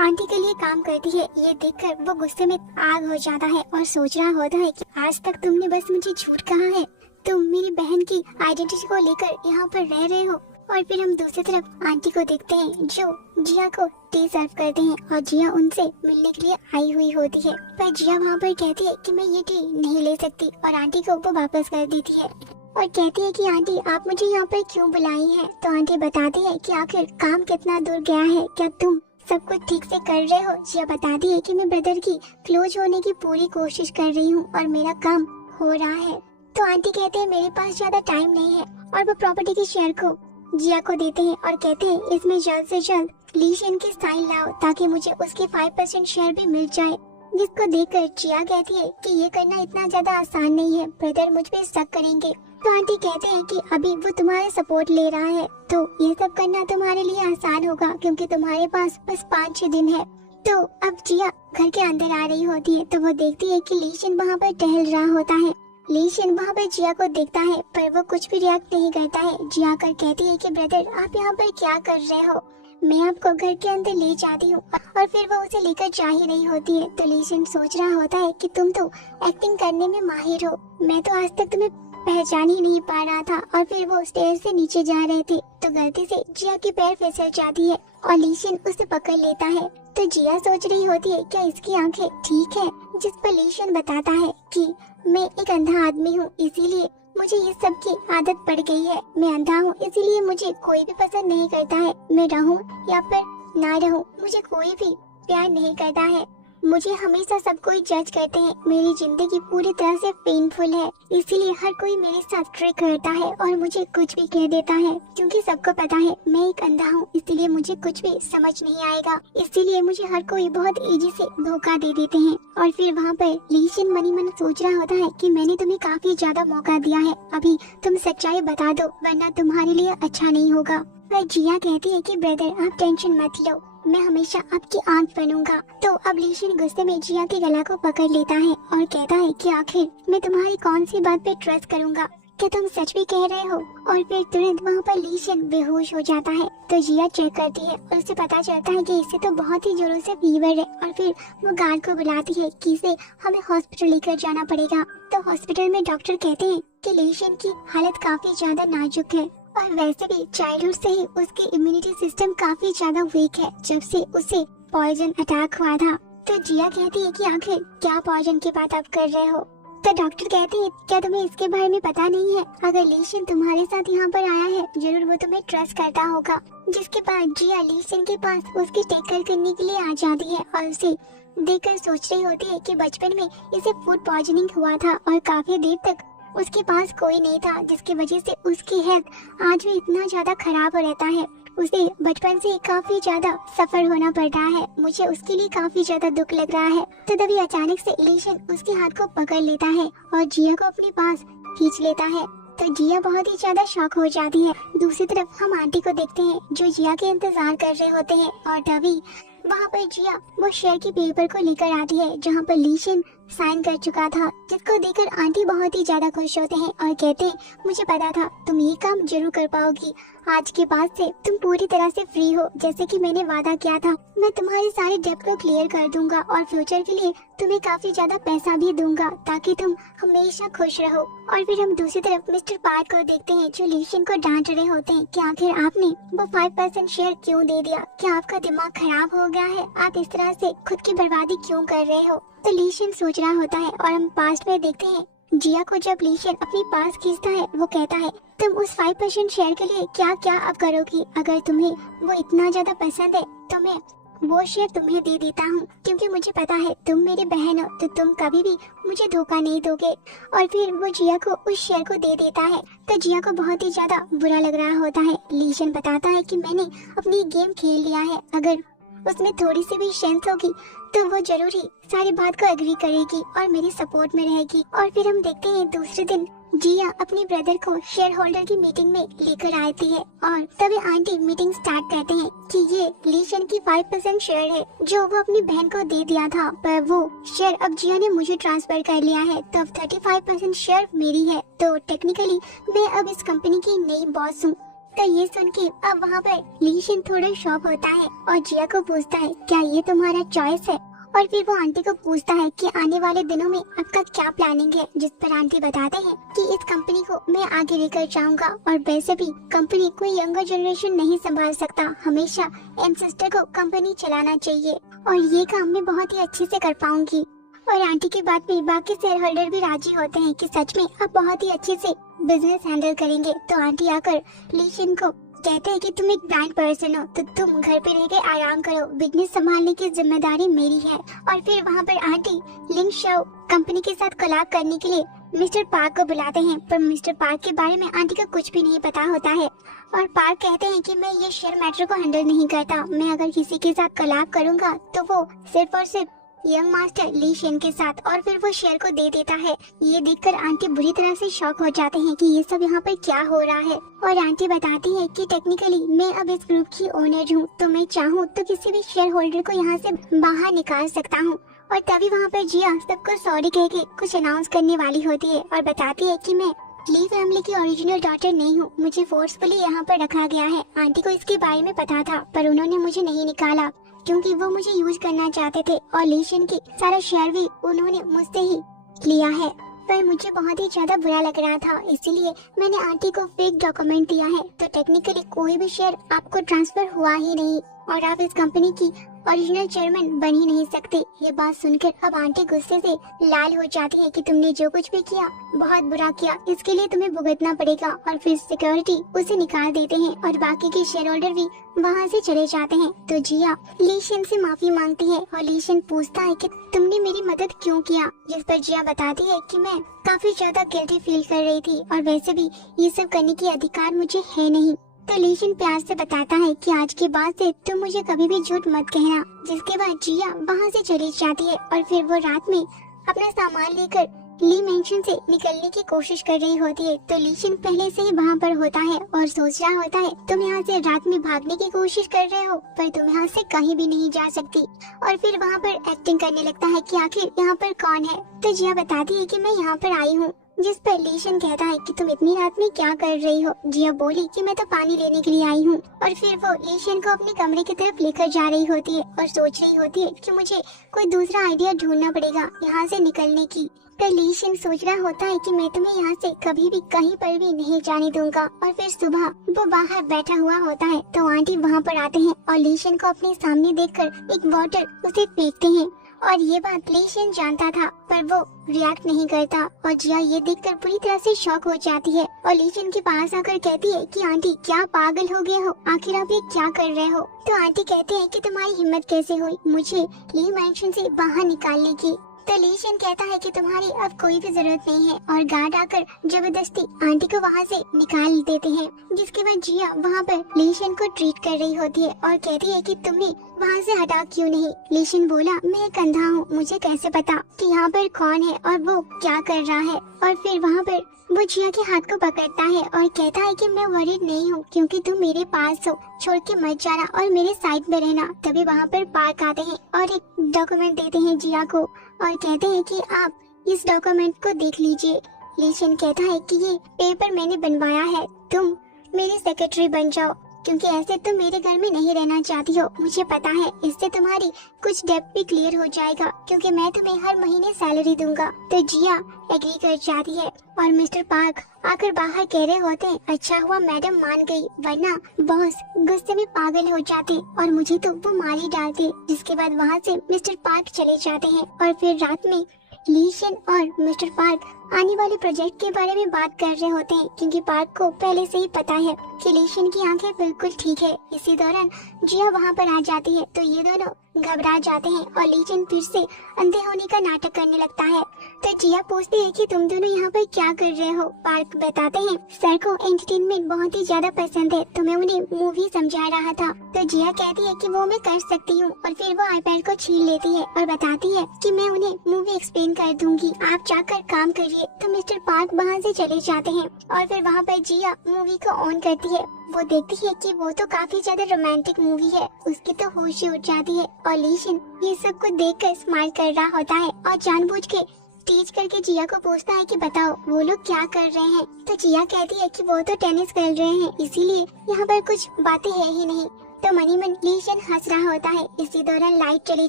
आंटी के लिए काम करती है। ये देखकर वो गुस्से में आग हो जाता है और सोच रहा होता है कि आज तक तुमने बस मुझे झूठ कहा है, तुम मेरी बहन की आइडेंटिटी को लेकर यहाँ पर रह रहे हो। और फिर हम दूसरी तरफ आंटी को देखते हैं जो जिया को टी सर्व करते हैं और जिया उनसे मिलने के लिए आई हुई होती है, पर जिया वहाँ पर कहती है कि मैं ये टी नहीं ले सकती और आंटी को वो वापस कर देती है और कहती है कि आंटी आप मुझे यहाँ पर क्यों बुलाई है? तो आंटी बताती है कि आखिर काम कितना दूर गया है, क्या तुम सब कुछ ठीक से कर रहे हो? जिया बताती है कि मैं ब्रदर की क्लोज होने की पूरी कोशिश कर रही हूँ और मेरा काम हो रहा है। तो आंटी कहते हैं मेरे पास ज्यादा टाइम नहीं है और वो प्रॉपर्टी के शेयर को जिया को देते हैं और कहते हैं इसमें जल्द से जल्द लीशन के साइन लाओ ताकि मुझे उसके 5% शेयर भी मिल जाए। जिसको देखकर जिया कहती है कि ये करना इतना ज्यादा आसान नहीं है, ब्रदर मुझ पे शक करेंगे। तो आंटी कहते हैं कि अभी वो तुम्हारे सपोर्ट ले रहा है तो ये सब करना तुम्हारे लिए आसान होगा क्योंकि तुम्हारे पास बस 5-6 दिन है। तो अब जिया घर के अंदर आ रही होती है तो वो देखती है कि लीशन वहाँ पर टहल रहा होता है। लीशन वहाँ पर जिया को देखता है पर वो कुछ भी रिएक्ट नहीं करता है। जिया कर कहती है कि ब्रदर आप यहाँ पर क्या कर रहे हो? मैं आपको घर के अंदर ले जाती हूँ। और फिर वो उसे लेकर जा ही रही होती है तो ली शन सोच रहा होता है कि तुम तो एक्टिंग करने में माहिर हो, मैं तो आज तक तुम्हें पहचान ही नहीं पा रहा था। और फिर वो स्टेयर से नीचे जा रहे थे तो गलती से जिया की पैर फिसल जाती है और ली शन उसे पकड़ लेता है। तो जिया सोच रही होती है क्या इसकी आंखें ठीक है, जिस पर ली शन बताता है कि मैं एक अंधा आदमी हूँ, इसीलिए मुझे ये सब की आदत पड़ गई है। मैं अंधा हूँ इसीलिए मुझे कोई भी पसंद नहीं करता है। मैं रहूँ या फिर ना रहूँ, मुझे कोई भी प्यार नहीं करता है। मुझे हमेशा सब कोई जज करते हैं। मेरी जिंदगी पूरी तरह से पेनफुल है, इसीलिए हर कोई मेरे साथ ट्रिक करता है और मुझे कुछ भी कह देता है, क्योंकि सबको पता है मैं एक अंधा हूँ, इसीलिए मुझे कुछ भी समझ नहीं आएगा। इसीलिए मुझे हर कोई बहुत इजी से धोखा दे देते हैं। और फिर वहाँ पर ली शन मनी मन सोच रहा होता है कि मैंने तुम्हें काफी ज्यादा मौका दिया है, अभी तुम सच्चाई बता दो वरना तुम्हारे लिए अच्छा नहीं होगा। पर जिया कहती है कि ब्रदर आप टेंशन मत लो, मैं हमेशा आपकी आंख बनूंगा। तो अब ली शन गुस्से में जिया के गला को पकड़ लेता है और कहता है कि आखिर मैं तुम्हारी कौन सी बात पे ट्रस्ट करूंगा, क्या तुम सच भी कह रहे हो। और फिर तुरंत वहाँ पर ली शन बेहोश हो जाता है तो जिया चेक करती है और उसे पता चलता है कि इसे तो बहुत ही जोरों से फीवर है। और फिर वो गार्ड को बुलाती है कि इसे हमें हॉस्पिटल लेकर जाना पड़ेगा। तो हॉस्पिटल में डॉक्टर कहते हैं कि ली शन की हालत काफी ज्यादा नाजुक है और वैसे भी चाइल्डहुड से ही उसकी इम्यूनिटी सिस्टम काफी ज्यादा वीक है, जब से उसे पॉइजन अटैक हुआ था। तो जिया कहती है कि आखिर क्या पॉइजन की बात आप कर रहे हो। तो डॉक्टर कहते हैं क्या तुम्हें इसके बारे में पता नहीं है, अगर ली शन तुम्हारे साथ यहाँ पर आया है जरूर वो तुम्हें ट्रस्ट करता होगा। जिसके बाद जिया ली शन के पास उसकी टेक करने के लिए आ जाती है और उसे देखकर सोच रही होती है कि बचपन में इसे फूड पॉइजनिंग हुआ था और काफी देर तक उसके पास कोई नहीं था, जिसकी वजह से उसकी हेल्थ आज भी इतना ज्यादा खराब रहता है। उसे बचपन से काफी ज्यादा सफर होना पड़ रहा है, मुझे उसके लिए काफी ज्यादा दुख लग रहा है। तो तभी अचानक से ली शन उसके हाथ को पकड़ लेता है और जिया को अपने पास खींच लेता है। तो जिया बहुत ही ज्यादा शॉक हो जाती है। दूसरी तरफ हम आंटी को देखते हैं जो जिया के इंतजार कर रहे होते हैं और तभी वहाँ पर जिया वो शेयर के पेपर को लेकर आती है जहाँ पर ली शन साइन कर चुका था, जिसको देखकर आंटी बहुत ही ज्यादा खुश होते हैं और कहते हैं मुझे पता था तुम ये काम जरूर कर पाओगी, आज के बाद से तुम पूरी तरह से फ्री हो, जैसे कि मैंने वादा किया था। मैं तुम्हारे सारे डेब्ट को क्लियर कर दूंगा और फ्यूचर के लिए तुम्हें काफी ज्यादा पैसा भी दूंगा ताकि तुम हमेशा खुश रहो। और फिर हम दूसरी तरफ मिस्टर पार्क को देखते हैं जो ली शन को डांट रहे होते हैं कि आखिर आपने वो 5% शेयर क्यों दे दिया, क्या आपका दिमाग खराब हो गया है, आप इस तरह से खुद की बर्बादी क्यों कर रहे हो। तो ली शन सोच रहा होता है और हम पास्ट में देखते हैं जिया को जब ली शन अपनी पास खींचता है वो कहता है तुम उस 5% शेयर के लिए क्या क्या अब करोगी, अगर तुम्हें वो इतना ज्यादा पसंद है तो मैं वो शेयर तुम्हें दे देता हूँ, क्योंकि मुझे पता है तुम मेरी बहन हो तो तुम कभी भी मुझे धोखा नहीं दोगे। और फिर वो जिया को उस शेयर को दे देता है तो जिया को बहुत ही ज्यादा बुरा लग रहा होता है। ली शन बताता है कि मैंने अपनी गेम खेल लिया है, अगर उसमें थोड़ी सी भी सेंस होगी तो वो जरूर ही सारी बात को एग्री करेगी और मेरी सपोर्ट में रहेगी। और फिर हम देखते हैं दूसरे दिन जिया अपने ब्रदर को शेयर होल्डर की मीटिंग में लेकर आती है और तभी आंटी मीटिंग स्टार्ट करते हैं कि ये ली शन की 5% शेयर है जो वो अपनी बहन को दे दिया था, पर वो शेयर अब जिया ने मुझे ट्रांसफर कर लिया है तो अब 35% शेयर मेरी है, तो टेक्निकली मैं अब इस कंपनी की नई बॉस हूँ। तो ये सुन के अब वहाँ पर ली शन थोड़ा शॉक होता है और जिया को पूछता है क्या ये तुम्हारा चॉइस है। और फिर वो आंटी को पूछता है कि आने वाले दिनों में आपका क्या प्लानिंग है, जिस पर आंटी बताते हैं कि इस कंपनी को मैं आगे लेकर जाऊंगा और वैसे भी कंपनी कोई यंगर जनरेशन नहीं संभाल सकता, हमेशा एंसेस्टर को कंपनी चलाना चाहिए और ये काम मैं बहुत ही अच्छे से कर पाऊंगी। और आंटी की बात पे बाकी शेयर होल्डर भी राजी होते हैं कि सच में आप बहुत ही अच्छे से बिजनेस हैंडल करेंगे। तो आंटी आकर ली शन को कहते हैं कि तुम एक ब्रांड पर्सन हो तो तुम घर पे रह के आराम करो, बिजनेस संभालने की जिम्मेदारी मेरी है। और फिर वहाँ पर आंटी लिंक शो कंपनी के साथ कोलैब करने के लिए मिस्टर पार्क को बुलाते हैं, पर मिस्टर पार्क के बारे में आंटी को कुछ भी नहीं पता होता है। और पार्क कहते हैं कि मैं ये शेयर मैटर को हैंडल नहीं करता, मैं अगर किसी के साथ कोलैब करूँगा तो वो सिर्फ और सिर्फ यंग मास्टर ली शन के साथ, और फिर वो शेयर को दे देता है। ये देखकर आंटी बुरी तरह से शॉक हो जाते हैं कि ये सब यहाँ पर क्या हो रहा है। और आंटी बताती है कि टेक्निकली मैं अब इस ग्रुप की ओनर हूँ, तो मैं चाहूँ तो किसी भी शेयर होल्डर को यहाँ से बाहर निकाल सकता हूँ। और तभी वहाँ पर जिया सबको सॉरी कह के कुछ अनाउंस करने वाली होती है और बताती है कि मैं ली फैमिली की ओरिजिनल डॉटर नहीं हूँ, मुझे फोर्सफुली यहाँ पर रखा गया है। आंटी को इसके बारे में पता था पर उन्होंने मुझे नहीं निकाला क्योंकि वो मुझे यूज करना चाहते थे और लीशन की सारा शेयर भी उन्होंने मुझसे ही लिया है। पर मुझे बहुत ही ज्यादा बुरा लग रहा था, इसीलिए मैंने आंटी को फेक डॉक्यूमेंट दिया है। तो टेक्निकली कोई भी शेयर आपको ट्रांसफर हुआ ही नहीं और आप इस कंपनी की ओरिजिनल चेयरमैन बन ही नहीं सकते। ये बात सुनकर अब आंटी गुस्से से लाल हो जाती है कि तुमने जो कुछ भी किया बहुत बुरा किया, इसके लिए तुम्हें भुगतना पड़ेगा। और फिर सिक्योरिटी उसे निकाल देते हैं और बाकी के शेयर होल्डर भी वहाँ से चले जाते हैं। तो जिया लीशन से माफी मांगती है और लीशन पूछता है कि तुमने मेरी मदद क्यों किया, जिस पर जिया बताती है कि मैं काफी ज्यादा गिल्टी फील कर रही थी और वैसे भी ये सब करने की अधिकार मुझे है नहीं। तो लीशन प्यार से बताता है कि आज के बाद से तुम मुझे कभी भी झूठ मत कहना। जिसके बाद जिया वहाँ से चली जाती है और फिर वो रात में अपना सामान लेकर ली मेंशन से निकलने की कोशिश कर रही होती है। तो लीशन पहले से ही वहाँ पर होता है और सोच रहा होता है तुम यहाँ से रात में भागने की कोशिश कर रहे हो पर तुम यहाँ से कहीं भी नहीं जा सकती। और फिर वहाँ पर एक्टिंग करने लगता है कि आखिर यहाँ पर कौन है। तो जिया बताती है कि मैं यहाँ पर आई हूँ, जिस पर लीशन कहता है कि तुम इतनी रात में क्या कर रही हो। जिया बोली कि मैं तो पानी लेने के लिए आई हूँ। और फिर वो लीशन को अपने कमरे की तरफ लेकर जा रही होती है और सोच रही होती है कि मुझे कोई दूसरा आइडिया ढूंढना पड़ेगा यहाँ से निकलने की। तो लीशन सोच रहा होता है कि मैं तुम्हें यहाँ से कभी भी कहीं पर भी नहीं जाने दूंगा। और फिर सुबह वो बाहर बैठा हुआ होता है तो आंटी वहाँ पर आते हैं और लीशन को अपने सामने देखकर एक बॉटल उसे फेंकते हैं। और ये बात लीशन जानता था पर वो रिएक्ट नहीं करता और जिया ये देखकर पूरी तरह से शॉक हो जाती है और लीशन के पास आकर कहती है कि आंटी क्या पागल हो गए हो, आखिर आप ये क्या कर रहे हो। तो आंटी कहते हैं कि तुम्हारी हिम्मत कैसे हुई मुझे ली मैंशन से बाहर निकालने की। तो लीशन कहता है कि तुम्हारी अब कोई भी जरूरत नहीं है और गार्ड आकर जबरदस्ती आंटी को वहाँ से निकाल देते हैं। जिसके बाद जिया वहाँ पर लीशन को ट्रीट कर रही होती है और कहती है कि तुमने वहाँ से हटा क्यों नहीं। लीशन बोला मैं एक अंधा हूँ, मुझे कैसे पता कि यहाँ पर कौन है और वो क्या कर रहा है। और फिर वहाँ पर वो जिया के हाथ को पकड़ता है और कहता है कि मैं वरीड नहीं हूँ क्योंकि तुम मेरे पास हो, छोड़ के मत जाना और मेरे साइड में रहना। तभी वहाँ पर पार्क आते हैं और एक डॉक्यूमेंट देते हैं जिया को और कहते हैं कि आप इस डॉक्यूमेंट को देख लीजिए। लीशन कहता है कि ये पेपर मैंने बनवाया है, तुम मेरी सेक्रेटरी बन जाओ क्योंकि ऐसे तुम मेरे घर में नहीं रहना चाहती हो, मुझे पता है। इससे तुम्हारी कुछ डेब्ट भी क्लियर हो जाएगा क्योंकि मैं तुम्हें हर महीने सैलरी दूंगा। तो जिया एग्री कर जाती है और मिस्टर पार्क आकर बाहर कह रहे होते हैं अच्छा हुआ मैडम मान गई, वरना बॉस गुस्से में पागल हो जाते और मुझे तो वो मार ही डालते। जिसके बाद वहाँ से मिस्टर पार्क चले जाते हैं और फिर रात में लीशन और मिस्टर पार्क आने वाले प्रोजेक्ट के बारे में बात कर रहे होते हैं क्योंकि पार्क को पहले से ही पता है कि लीशन की आंखें बिल्कुल ठीक है। इसी दौरान जिया वहाँ पर आ जाती है तो ये दोनों घबरा जाते हैं और लीशन फिर से अंधे होने का नाटक करने लगता है। तो जिया पूछती है कि तुम दोनों यहाँ पर क्या कर रहे हो। पार्क बताते हैं सर को एंटरटेनमेंट बहुत ही ज्यादा पसंद है तो मैं उन्हें मूवी समझा रहा था। तो जिया कहती है कि वो मैं कर सकती हूँ और फिर वो आईपैड को छीन लेती है और बताती है कि मैं उन्हें मूवी एक्सप्लेन कर दूंगी, आप जाकर काम करिए। तो मिस्टर पार्क वहाँ से चले जाते हैं और फिर वहाँ पर जिया मूवी को ऑन करती है। वो देखती है कि वो तो काफी ज्यादा रोमांटिक मूवी है, उसकी तो होश ही उड़ जाती है और लीशन ये सब को देखकर स्माइल कर रहा होता है और जानबूझ के टीच करके जिया को पूछता है कि बताओ वो लोग क्या कर रहे हैं। तो जिया कहती है कि वो तो टेनिस खेल रहे हैं इसीलिए यहाँ पर कुछ बातें है ही नहीं। तो मनी मन लीशन हंस रहा होता है। इसी दौरान लाइट चली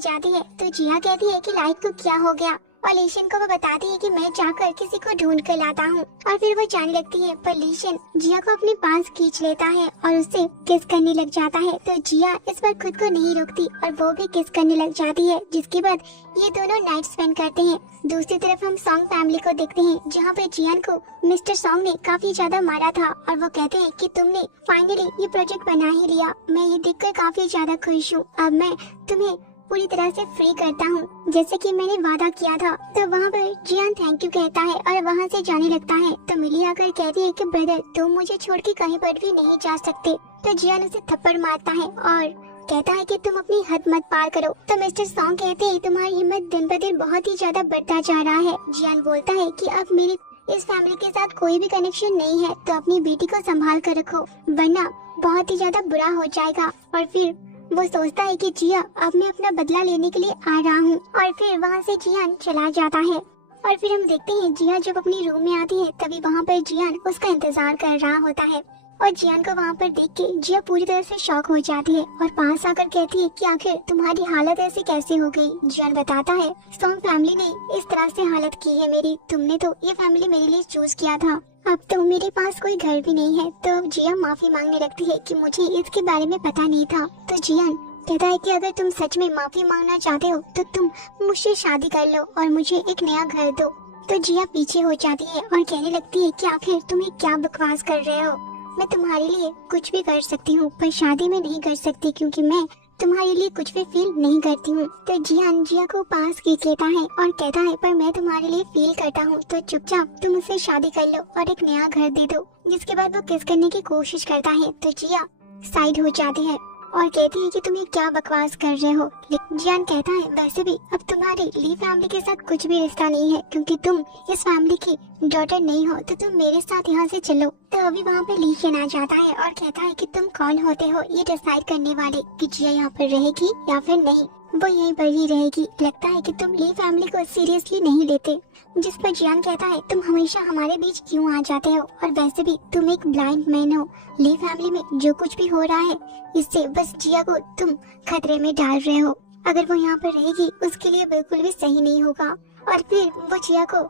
जाती है तो जिया कहती है कि लाइट को क्या हो गया और लीशन को वो बताती है कि मैं जाकर किसी को ढूंढ कर लाता हूँ। और फिर वो जाने लगती है पर लीशन जिया को अपने पास खींच लेता है और उससे किस करने लग जाता है। तो जिया इस पर खुद को नहीं रोकती और वो भी किस करने लग जाती है। जिसके बाद ये दोनों नाइट स्पेंड करते हैं। दूसरी तरफ हम सॉन्ग फैमिली को देखते हैं जहाँ पे जियान को मिस्टर सॉन्ग ने काफी ज्यादा मारा था और वो कहते हैं कि तुमने फाइनली ये प्रोजेक्ट बना ही लिया, मैं ये देखकर काफी ज्यादा खुश हूँ। अब मैं तुम्हें पूरी तरह से फ्री करता हूँ जैसे कि मैंने वादा किया था। तो वहाँ पर जियान थैंक यू कहता है और वहाँ से जाने लगता है। तो मिली आकर कहती है कि ब्रदर तुम मुझे छोड़ के कहीं पर भी नहीं जा सकते। तो जियान उसे थप्पड़ मारता है और कहता है कि तुम अपनी हद मत पार करो। तो मिस्टर सॉन्ग कहते हैं तुम्हारी हिम्मत दिन ब दिन बहुत ही ज्यादा बढ़ता जा रहा है। जियान बोलता है कि अब मेरे इस फैमिली के साथ कोई भी कनेक्शन नहीं है तो अपनी बेटी को संभाल कर रखो वरना बहुत ही ज्यादा बुरा हो जाएगा। और फिर वो सोचता है कि जिया अब मैं अपना बदला लेने के लिए आ रहा हूँ और फिर वहाँ से जियान चला जाता है। और फिर हम देखते हैं जिया जब अपनी रूम में आती है तभी वहाँ पर जियान उसका इंतजार कर रहा होता है और जियान को वहाँ पर देख के जिया पूरी तरह से शॉक हो जाती है और पास आकर कहती है कि आखिर तुम्हारी हालत ऐसी कैसे हो गई। जियान बताता है सोंग फैमिली ने इस तरह से हालत की है मेरी, तुमने तो ये फैमिली मेरे लिए चूज किया था, अब तो मेरे पास कोई घर भी नहीं है। तो जिया माफी मांगने लगती है कि मुझे इसके बारे में पता नहीं था। तो जियान कहता है कि अगर तुम सच में माफी मांगना चाहते हो तो तुम मुझसे शादी कर लो और मुझे एक नया घर दो। तो जिया पीछे हो जाती है और कहने लगती है कि आखिर तुम ये क्या बकवास कर रहे हो, मैं तुम्हारे लिए कुछ भी कर सकती हूँ पर शादी में नहीं कर सकती क्योंकि मैं तुम्हारे लिए कुछ भी फील नहीं करती हूँ। तो जियान जिया को पास खींच लेता है और कहता है पर मैं तुम्हारे लिए फील करता हूँ, तो चुपचाप तुम मुझसे शादी कर लो और एक नया घर दे दो। जिसके बाद वो किस करने की कोशिश करता है तो जिया साइड हो जाती है और कहती है कि तुम ये क्या बकवास कर रहे हो। जियान कहता है वैसे भी अब तुम्हारी ली फैमिली के साथ कुछ भी रिश्ता नहीं है क्योंकि तुम इस फैमिली की डॉटर नहीं हो, तो तुम मेरे साथ यहाँ से चलो। तो अभी वहाँ पे ली शेन आ जाता है और कहता है कि तुम कौन होते हो ये डिसाइड करने वाले कि जिया यहाँ पर रहेगी या फिर नहीं, वो यहीं पर ही रहेगी। लगता है कि तुम ली फैमिली को सीरियसली नहीं लेते। जिस पर जियान कहता है तुम हमेशा हमारे बीच क्यों आ जाते हो, और वैसे भी तुम एक ब्लाइंड मैन हो, ली फैमिली में जो कुछ भी हो रहा है इससे बस जिया को तुम खतरे में डाल रहे हो। अगर वो यहाँ पर रहेगी उसके लिए बिल्कुल भी सही नहीं होगा। और फिर वो जिया को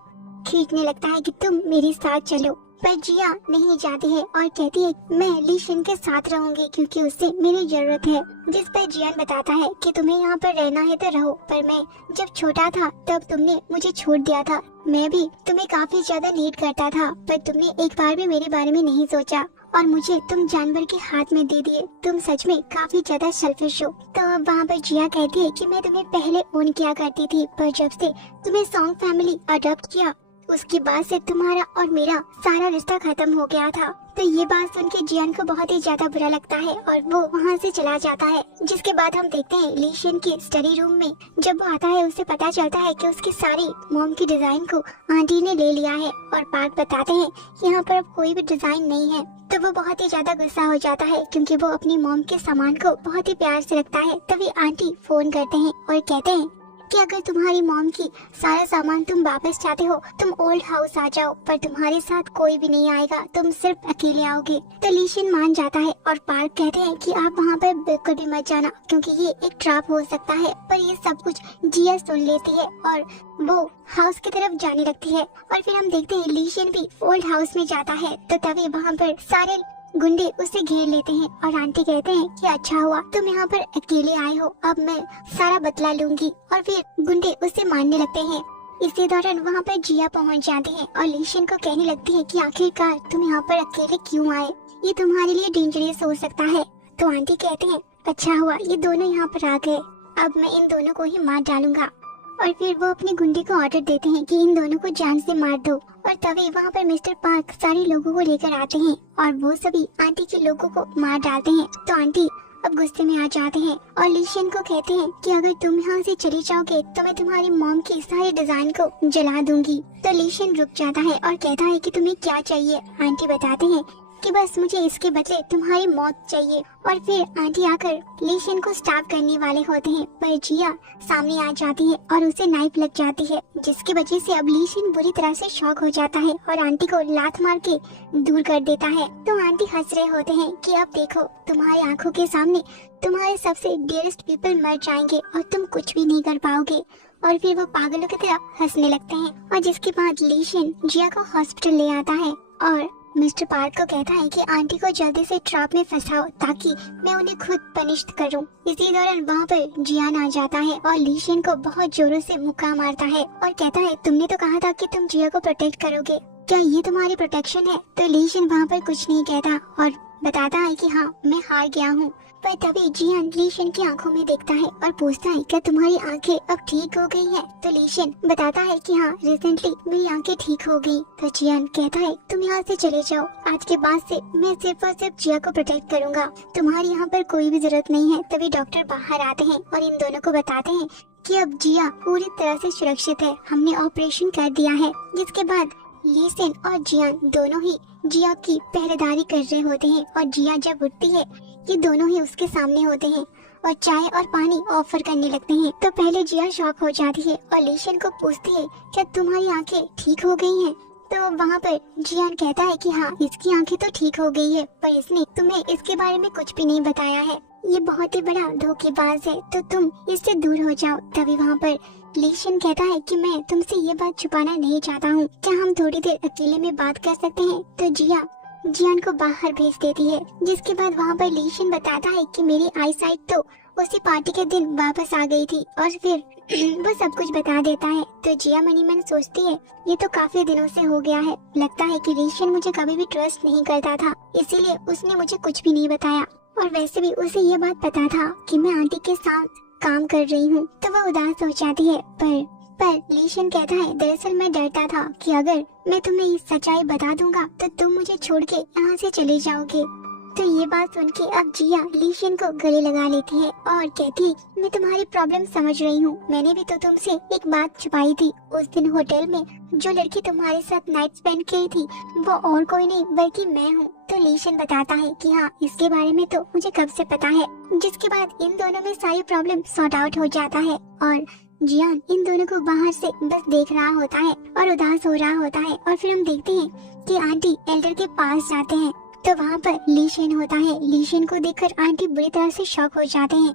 खींचने लगता है कि तुम मेरे साथ चलो, पर जिया नहीं जाती है और कहती है मैं ली शेन के साथ रहूंगी क्योंकि उससे मेरी जरूरत है। जिस पर जियान बताता है कि तुम्हें यहाँ पर रहना है तो रहो, पर मैं जब छोटा था तब तुमने मुझे छोड़ दिया था, मैं भी तुम्हें काफी ज्यादा नीड करता था पर तुमने एक बार भी मेरे बारे में नहीं सोचा और मुझे तुम जानवर के हाथ में दे दिए। तुम सच में काफी ज्यादा सेल्फिश हो। तो अब वहाँ पर जिया कहती है कि मैं तुम्हें पहले ओन किया करती थी पर जब से तुम्हें सॉन्ग फैमिली अडॉप्ट किया उसके बाद से तुम्हारा और मेरा सारा रिश्ता खत्म हो गया था। तो ये बात सुन के जियान को बहुत ही ज्यादा बुरा लगता है और वो वहाँ से चला जाता है। जिसके बाद हम देखते हैं ली शेन की स्टडी रूम में जब वो आता है उसे पता चलता है कि उसकी सारी मॉम की डिजाइन को आंटी ने ले लिया है और पार्क बताते हैं यहाँ पर अब कोई भी डिजाइन नहीं है। तो वो बहुत ही ज्यादा गुस्सा हो जाता है क्योंकि वो अपनी मॉम के सामान को बहुत ही प्यार से रखता है। तभी आंटी फोन करते हैं और कहते हैं कि अगर तुम्हारी मॉम की सारा सामान तुम वापस चाहते हो तुम ओल्ड हाउस आ जाओ, पर तुम्हारे साथ कोई भी नहीं आएगा, तुम सिर्फ अकेले आओगे। तो ली शेन मान जाता है और पार्क कहते हैं कि आप वहाँ पर बिल्कुल भी मत जाना क्योंकि ये एक ट्रैप हो सकता है। पर ये सब कुछ जिया सुन लेती है और वो हाउस की तरफ जाने लगती है। और फिर हम देखते हैं ली शेन भी ओल्ड हाउस में जाता है। तो तभी वहाँ पर सारे गुंडे उसे घेर लेते हैं और आंटी कहते हैं कि अच्छा हुआ तुम यहाँ पर अकेले आए हो, अब मैं सारा बदला लूंगी। और फिर गुंडे उसे मारने लगते हैं। इसी दौरान वहाँ पर जिया पहुँच जाती है और ली शेन को कहने लगती है कि आखिरकार तुम यहाँ पर अकेले क्यों आए, ये तुम्हारे लिए डेंजरस हो सकता है। तो आंटी कहते हैं अच्छा हुआ ये दोनों यहाँ पर आ गए, अब मैं इन दोनों को ही मार डालूंगा। और फिर वो अपने गुंडे को ऑर्डर देते हैं कि इन दोनों को जान से मार दो। और तभी वहाँ पर मिस्टर पार्क सारे लोगों को लेकर आते हैं और वो सभी आंटी के लोगों को मार डालते हैं। तो आंटी अब गुस्से में आ जाते हैं और ली शेन को कहते हैं कि अगर तुम यहाँ से चले जाओगे तो मैं तुम्हारी मॉम की सारी डिजाइन को जला दूंगी। तो ली शेन रुक जाता है और कहता है कि तुम्हें क्या चाहिए। आंटी बताते हैं कि बस मुझे इसके बदले तुम्हारी मौत चाहिए। और फिर आंटी आकर ली शेन को स्टैब करने वाले होते हैं पर जिया सामने आ जाती है और उसे नाइफ लग जाती है, जिसकी वजह से अब ली शेन बुरी तरह से शॉक हो जाता है और आंटी को लात मार के दूर कर देता है। तो आंटी हंस रहे होते हैं कि अब देखो तुम्हारी आंखों के सामने तुम्हारे सबसे डियरेस्ट पीपल मर जाएंगे और तुम कुछ भी नहीं कर पाओगे। और फिर वो पागलों की तरह हंसने लगते हैं। और जिसके बाद ली शेन जिया को हॉस्पिटल ले आता है और मिस्टर पार्क को कहता है कि आंटी को जल्दी से ट्रैप में फंसाओ ताकि मैं उन्हें खुद पनिश करूं। इसी दौरान वहाँ पर जियान आ जाता है और ली शेन को बहुत जोरों से मुक्का मारता है और कहता है तुमने तो कहा था कि तुम जिया को प्रोटेक्ट करोगे, क्या ये तुम्हारी प्रोटेक्शन है? तो ली शेन वहाँ पर कुछ नहीं कहता और बताता है कि हाँ मैं हार गया हूँ। पर तभी जियान ली शेन की आंखों में देखता है और पूछता है क्या तुम्हारी आंखें अब ठीक हो गई हैं? तो ली शेन बताता है कि हाँ रिसेंटली मेरी आंखें ठीक हो गई। तो जियान कहता है तुम यहाँ से चले जाओ, आज के बाद से मैं सिर्फ और सिर्फ जिया को प्रोटेक्ट करूँगा, तुम्हारी यहाँ पर कोई भी जरूरत नहीं है। तभी डॉक्टर बाहर आते हैं और इन दोनों को बताते हैं कि अब जिया पूरी तरह से सुरक्षित है, हमने ऑपरेशन कर दिया है। जिसके बाद ली शेन और जियान दोनों ही जिया की पहरेदारी कर रहे होते हैं और जिया जब उठती है ये दोनों ही उसके सामने होते हैं और चाय और पानी ऑफर करने लगते हैं। तो पहले जिया शॉक हो जाती है और लीशन को पूछती है क्या तुम्हारी आंखें ठीक हो गई हैं? तो वहाँ पर जियान कहता है कि हाँ, इसकी आंखें तो ठीक हो गई है, पर इसने तुम्हें इसके बारे में कुछ भी नहीं बताया है। ये बहुत ही बड़ा धोखेबाज है, तो तुम इससे दूर हो जाओ। तभी वहाँ पर लीशन कहता है कि मैं तुमसे ये बात छुपाना नहीं चाहता हूँ, क्या हम थोड़ी देर अकेले में बात कर सकते हैं? तो जियान को बाहर भेज देती है। जिसके बाद वहाँ पर लीशन बताता है कि मेरी आई साइट तो उसी पार्टी के दिन वापस आ गई थी, और फिर वो सब कुछ बता देता है। तो जिया मनी मन सोचती है ये तो काफी दिनों से हो गया है, लगता है कि लीशन मुझे कभी भी ट्रस्ट नहीं करता था, इसीलिए उसने मुझे कुछ भी नहीं बताया। और वैसे भी उसे ये बात पता था कि मैं आंटी के साथ काम कर रही हूँ, तो वह उदास हो जाती है। पर लीशन कहता है दरअसल मैं डरता था कि अगर मैं तुम्हें ये सच्चाई बता दूंगा तो तुम मुझे छोड़ के यहाँ से चले जाओगे। तो ये बात सुन के अब जिया लीशन को गले लगा लेती है और कहती है मैं तुम्हारी प्रॉब्लम समझ रही हूँ, मैंने भी तो तुमसे एक बात छुपाई थी। उस दिन होटल में जो लड़की तुम्हारे साथ नाइट स्पेंड की थी वो और कोई नहीं बल्कि मैं हूँ। तो लीशन बताता है कि हाँ, इसके बारे में तो मुझे कब से पता है। जिसके बाद इन दोनों में सारी प्रॉब्लम सॉर्ट आउट हो जाता है और जियान इन दोनों को बाहर से बस देख रहा होता है और उदास हो रहा होता है। और फिर हम देखते हैं कि आंटी एल्डर के पास जाते हैं, तो वहाँ पर लीशन होता है। लीशन को देखकर आंटी बुरी तरह से शॉक हो जाते हैं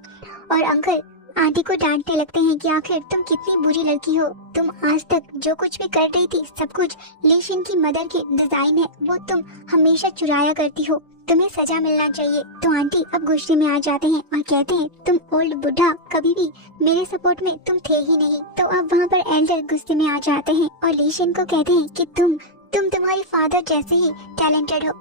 और अंकल आंटी को डांटने लगते हैं कि आखिर तुम कितनी बुरी लड़की हो, तुम आज तक जो कुछ भी कर रही थी सब कुछ लीशन की मदर की डिजाइन है, वो तुम हमेशा चुराया करती हो, तुम्हें सजा मिलना चाहिए। तो आंटी अब गुस्से में आ जाते हैं और कहते हैं तुम ओल्ड बुढ़ा, कभी भी मेरे सपोर्ट में तुम थे ही नहीं। तो अब वहाँ पर एल्डर गुस्से में आ जाते हैं और लीशन को कहते हैं कि तुम तुम्हारे फादर जैसे ही टैलेंटेड हो,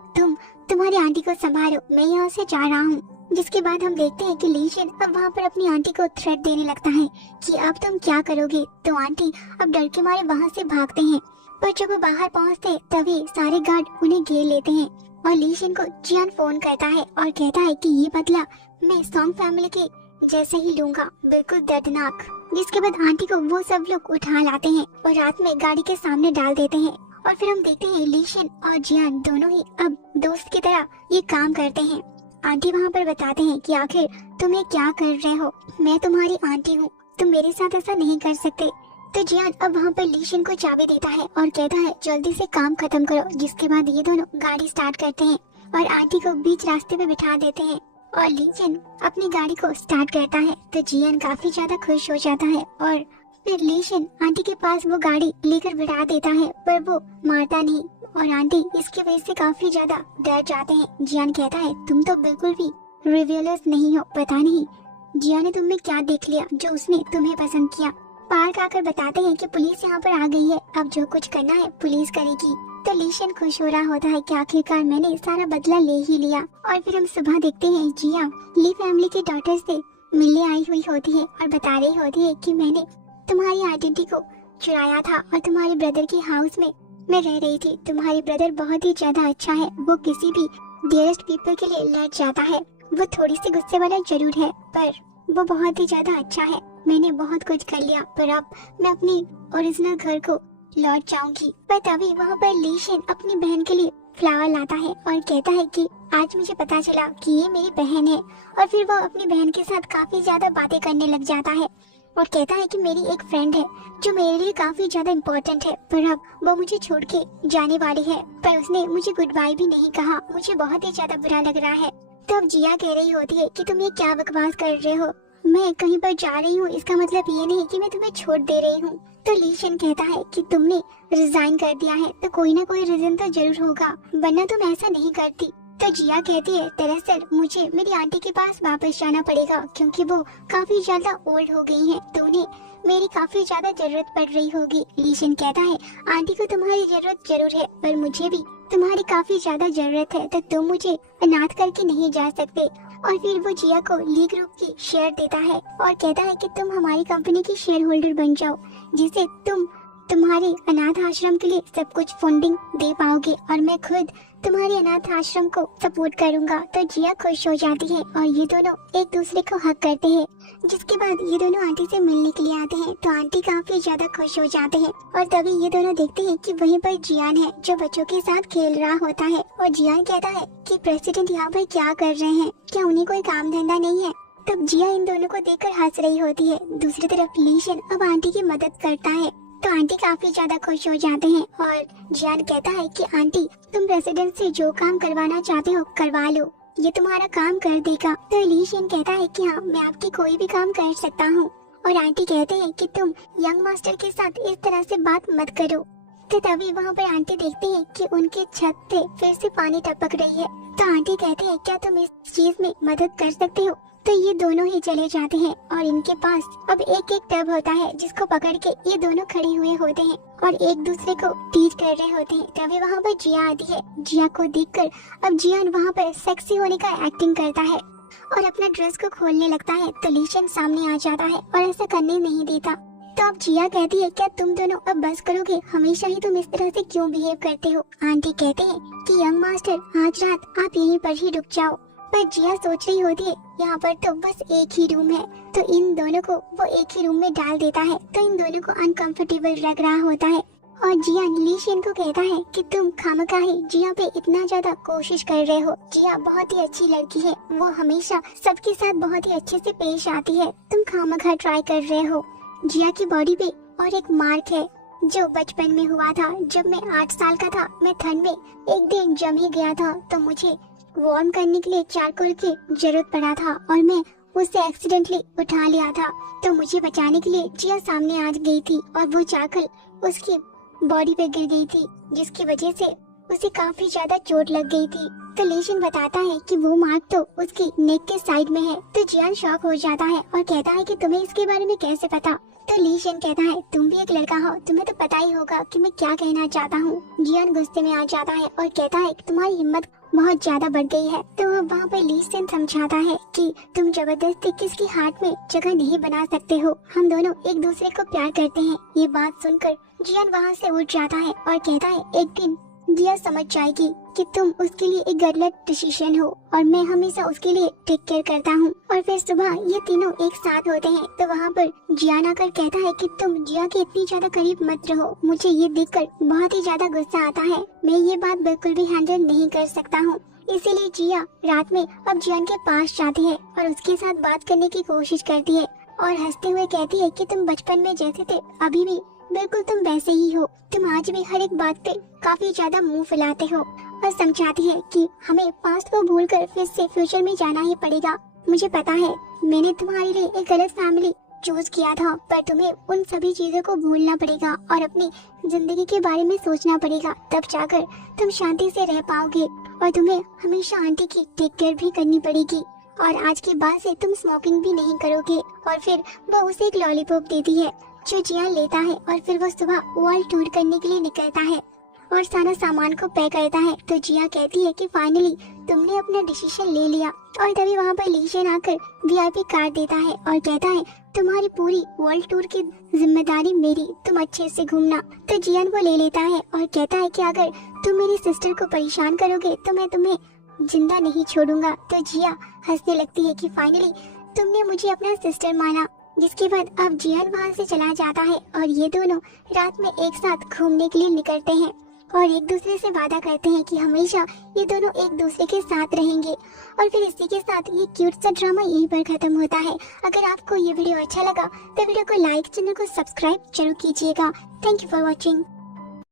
तुम्हारी आंटी को संभालो, मैं यहाँ से जा रहा हूँ। जिसके बाद हम देखते हैं कि लीशन अब वहाँ पर अपनी आंटी को थ्रेट देने लगता है कि अब तुम क्या करोगे। तो आंटी अब डर के मारे वहाँ से भागते हैं, पर जब वो बाहर पहुँचते तभी सारे गार्ड उन्हें घेर लेते हैं और लीशन को जियान फोन करता है और कहता है कि ये बदला मैं सॉन्ग फैमिली के जैसे ही लूंगा, बिल्कुल दर्दनाक। जिसके बाद आंटी को वो सब लोग उठा लाते हैं और रात में गाड़ी के सामने डाल देते हैं। और फिर हम देखते हैं लीशन और जियान दोनों ही अब दोस्त की तरह ये काम करते हैं। आंटी वहाँ पर बताते हैं कि आखिर तुम ये क्या कर रहे हो, मैं तुम्हारी आंटी हूँ, तुम मेरे साथ ऐसा नहीं कर सकते। तो जियान अब वहाँ पर लीशन को चाबी देता है और कहता है जल्दी से काम खत्म करो। जिसके बाद ये दोनों गाड़ी स्टार्ट करते हैं और आंटी को बीच रास्ते पे बिठा देते हैं और लीशन अपनी गाड़ी को स्टार्ट करता है। तो जियान काफी ज्यादा खुश हो जाता है और फिर लीशन आंटी के पास वो गाड़ी लेकर बिठा देता है, पर वो मारता नहीं और आंटी इसकी वजह से काफी ज्यादा डर जाते हैं। जियान कहता है तुम तो बिल्कुल भी रिवियलर्स नहीं हो, पता नहीं जिया ने तुम्हें क्या देख लिया जो उसने तुम्हें पसंद किया। पार्क आकर बताते हैं कि पुलिस यहाँ पर आ गई है, अब जो कुछ करना है पुलिस करेगी। तो लीशन खुश हो रहा होता है कि आखिरकार मैंने सारा बदला ले ही लिया। और फिर हम सुबह देखते हैं जिया ली फैमिली के डॉटर से मिलने आई हुई होती है और बता रही होती है कि मैंने तुम्हारी आइडेंटिटी को चुराया था और तुम्हारे ब्रदर के हाउस में मैं रह रही थी। तुम्हारी ब्रदर बहुत ही ज्यादा अच्छा है, वो किसी भी डियरेस्ट पीपल के लिए लड़ जाता है। वो थोड़ी सी गुस्से वाला जरूर है, पर वो बहुत ही ज्यादा अच्छा है। मैंने बहुत कुछ कर लिया, पर अब मैं अपनी ओरिजिनल घर को लौट जाऊंगी। पर तभी वहाँ पर लीशन अपनी बहन के लिए फ्लावर लाता है और कहता है कि आज मुझे पता चला कि ये मेरी बहन है। और फिर वो अपनी बहन के साथ काफी ज्यादा बातें करने लग जाता है और कहता है कि मेरी एक फ्रेंड है जो मेरे लिए काफी ज्यादा इम्पोर्टेंट है, पर अब वो मुझे छोड़ के जाने वाली है, पर उसने मुझे गुड बाय भी नहीं कहा। मुझे बहुत ही ज्यादा बुरा लग रहा है। तो अब जिया कह रही होती है कि तुम ये क्या बकवास कर रहे हो, मैं कहीं पर जा रही हूँ इसका मतलब ये नहीं कि मैं तुम्हें छोड़ दे रही हूँ। तो लीशन कहता है कि तुमने रिजाइन कर दिया है तो कोई ना कोई रीजन तो जरूर होगा, वरना तुम ऐसा नहीं करती। तो जिया कहती है दरअसल मुझे मेरी आंटी के पास वापस जाना पड़ेगा क्योंकि वो काफी ज्यादा ओल्ड हो गई हैं, तो उन्हें मेरी काफी ज्यादा जरूरत पड़ रही होगी। लीशन कहता है आंटी को तुम्हारी जरूरत जरूर है, पर मुझे भी तुम्हारी काफी ज्यादा जरूरत है, तो तुम मुझे अनाथ करके नहीं जा सकते। और फिर वो जिया को ली ग्रुप की शेयर देता है और कहता है कि तुम हमारी कंपनी की शेयर होल्डर बन जाओ, जिसे तुम तुम्हारे अनाथ आश्रम के लिए सब कुछ फंडिंग दे पाओगे और मैं खुद तुम्हारे अनाथ आश्रम को सपोर्ट करूंगा। तो जिया खुश हो जाती है और ये दोनों एक दूसरे को हक करते हैं। जिसके बाद ये दोनों आंटी से मिलने के लिए आते हैं, तो आंटी काफी ज्यादा खुश हो जाते हैं। और तभी ये दोनों देखते हैं कि वहीं पर जियान है जो बच्चों के साथ खेल रहा होता है। और जियान कहता है कि प्रेसिडेंट यहाँ पर क्या कर रहे हैं, क्या उन्हें कोई काम धंधा नहीं है। तब जिया इन दोनों को देखकर हंस रही होती है। दूसरी तरफ लीशन अब आंटी की मदद करता है तो आंटी काफी ज्यादा खुश हो जाते हैं और जियान कहता है कि आंटी तुम रेसिडेंट से जो काम करवाना चाहते हो करवा लो, ये तुम्हारा काम कर देगा। तो लीशन कहता है कि हाँ मैं आपकी कोई भी काम कर सकता हूँ। और आंटी कहते हैं कि तुम यंग मास्टर के साथ इस तरह से बात मत करो। तो तभी वहाँ पर आंटी देखती है कि उनके छत पे फिर से पानी टपक रही है। तो आंटी कहते हैं क्या तुम इस चीज में मदद कर सकते हो। तो ये दोनों ही चले जाते हैं और इनके पास अब एक एक टब होता है जिसको पकड़ के ये दोनों खड़े हुए होते हैं और एक दूसरे को टीच कर रहे होते हैं। तभी वहाँ पर जिया आती है। जिया को देखकर अब जियान वहाँ पर सेक्सी होने का एक्टिंग करता है और अपना ड्रेस को खोलने लगता है तो लीशन सामने आ जाता है और ऐसा करने नहीं देता। तो अब जिया कहती है क्या तुम दोनों अब बस करोगे, हमेशा ही तुम इस तरह से क्यों बिहेव करते हो। आंटी कहते हैं कि यंग मास्टर आज रात आप यहीं पर ही रुक जाओ। पर जिया सोच रही होती है यहाँ पर तो बस एक ही रूम है, तो इन दोनों को वो एक ही रूम में डाल देता है। तो इन दोनों को अनकंफर्टेबल लग रहा होता है और जिया लीशन को कहता है कि तुम खामखाही जिया पे इतना ज्यादा कोशिश कर रहे हो। जिया बहुत ही अच्छी लड़की है, वो हमेशा सबके साथ बहुत ही अच्छे से पेश आती है, तुम खामखा ट्राई कर रहे हो। जिया की बॉडी पे और एक मार्क है जो बचपन में हुआ था। जब मैं 8 साल का था, मैं ठंड में एक दिन जम ही गया था तो मुझे वार्म करने के लिए चारकोल की जरूरत पड़ा था और मैं उसे एक्सीडेंटली उठा लिया था। तो मुझे बचाने के लिए जिया सामने आ गई थी और वो चारकोल उसकी बॉडी पे गिर गई थी जिसकी वजह से उसे काफी ज्यादा चोट लग गई थी। तो लीशन बताता है कि वो मार्क तो उसकी नेक के साइड में है। तो जियान शॉक हो जाता है और कहता है कि तुम्हें इसके बारे में कैसे पता। तो लीशन कहता है तुम भी एक लड़का हो, तुम्हें तो पता ही होगा कि मैं क्या कहना चाहता हूँ। जियान गुस्से में आ जाता है और कहता है कि तुम्हारी हिम्मत बहुत ज्यादा बढ़ गई है। तो वहाँ पर लीशन समझाता है कि तुम जबरदस्ती किसकी हार्ट में जगह नहीं बना सकते हो, हम दोनों एक दूसरे को प्यार करते हैं। ये बात सुनकर जियान वहाँ से उठ जाता है और कहता है एक दिन जिया समझ जाएगी कि तुम उसके लिए एक गलत डिसीजन हो और मैं हमेशा उसके लिए टेक केयर करता हूँ। और फिर सुबह ये तीनों एक साथ होते हैं तो वहाँ पर जियान आकर कहता है कि तुम जिया के इतनी ज्यादा करीब मत रहो, मुझे ये देखकर बहुत ही ज्यादा गुस्सा आता है, मैं ये बात बिल्कुल भी हैंडल नहीं कर सकता हूँ। इसीलिए जिया रात में अब जियान के पास जाती है और उसके साथ बात करने की कोशिश करती है और हंसते हुए कहती है कि तुम बचपन में जैसे थे अभी भी बिल्कुल तुम वैसे ही हो, तुम आज भी हर एक बात पे काफी ज्यादा मुंह फुलाते हो। और समझाती है कि हमें पास्ट को भूलकर फिर से फ्यूचर में जाना ही पड़ेगा। मुझे पता है मैंने तुम्हारे लिए एक गलत फैमिली चूज किया था, पर तुम्हें उन सभी चीजों को भूलना पड़ेगा और अपनी जिंदगी के बारे में सोचना पड़ेगा, तब जाकर तुम शांति से रह पाओगे। और तुम्हें हमेशा आंटी की टेक केयर भी करनी पड़ेगी और आज के बाद से तुम स्मोकिंग भी नहीं करोगे। और फिर वो उसे एक लॉलीपॉप देती है जो जियान लेता है और फिर वो सुबह वर्ल्ड टूर करने के लिए निकलता है और सारा सामान को पैक करता है। तो जिया कहती है कि फाइनली तुमने अपना डिसीजन ले लिया। और तभी वहाँ पर लीशन आकर VIP कार्ड देता है और कहता है तुम्हारी पूरी वर्ल्ड टूर की जिम्मेदारी मेरी, तुम अच्छे से घूमना। तो जियान वो ले लेता है और कहता है कि अगर तुम मेरी सिस्टर को परेशान करोगे तो मैं तुम्हें जिंदा नहीं छोड़ूंगा। तो जिया हंसने लगती है कि फाइनली तुमने मुझे अपना सिस्टर माना। जिसके बाद अब जियान वहाँ से चला जाता है और ये दोनों रात में एक साथ घूमने के लिए निकलते हैं और एक दूसरे से वादा करते हैं कि हमेशा ये दोनों एक दूसरे के साथ रहेंगे। और फिर इसी के साथ ये क्यूट सा ड्रामा यहीं पर खत्म होता है। अगर आपको ये वीडियो अच्छा लगा तो वीडियो को लाइक, चैनल को सब्सक्राइब जरूर कीजिएगा। Thank you for watching.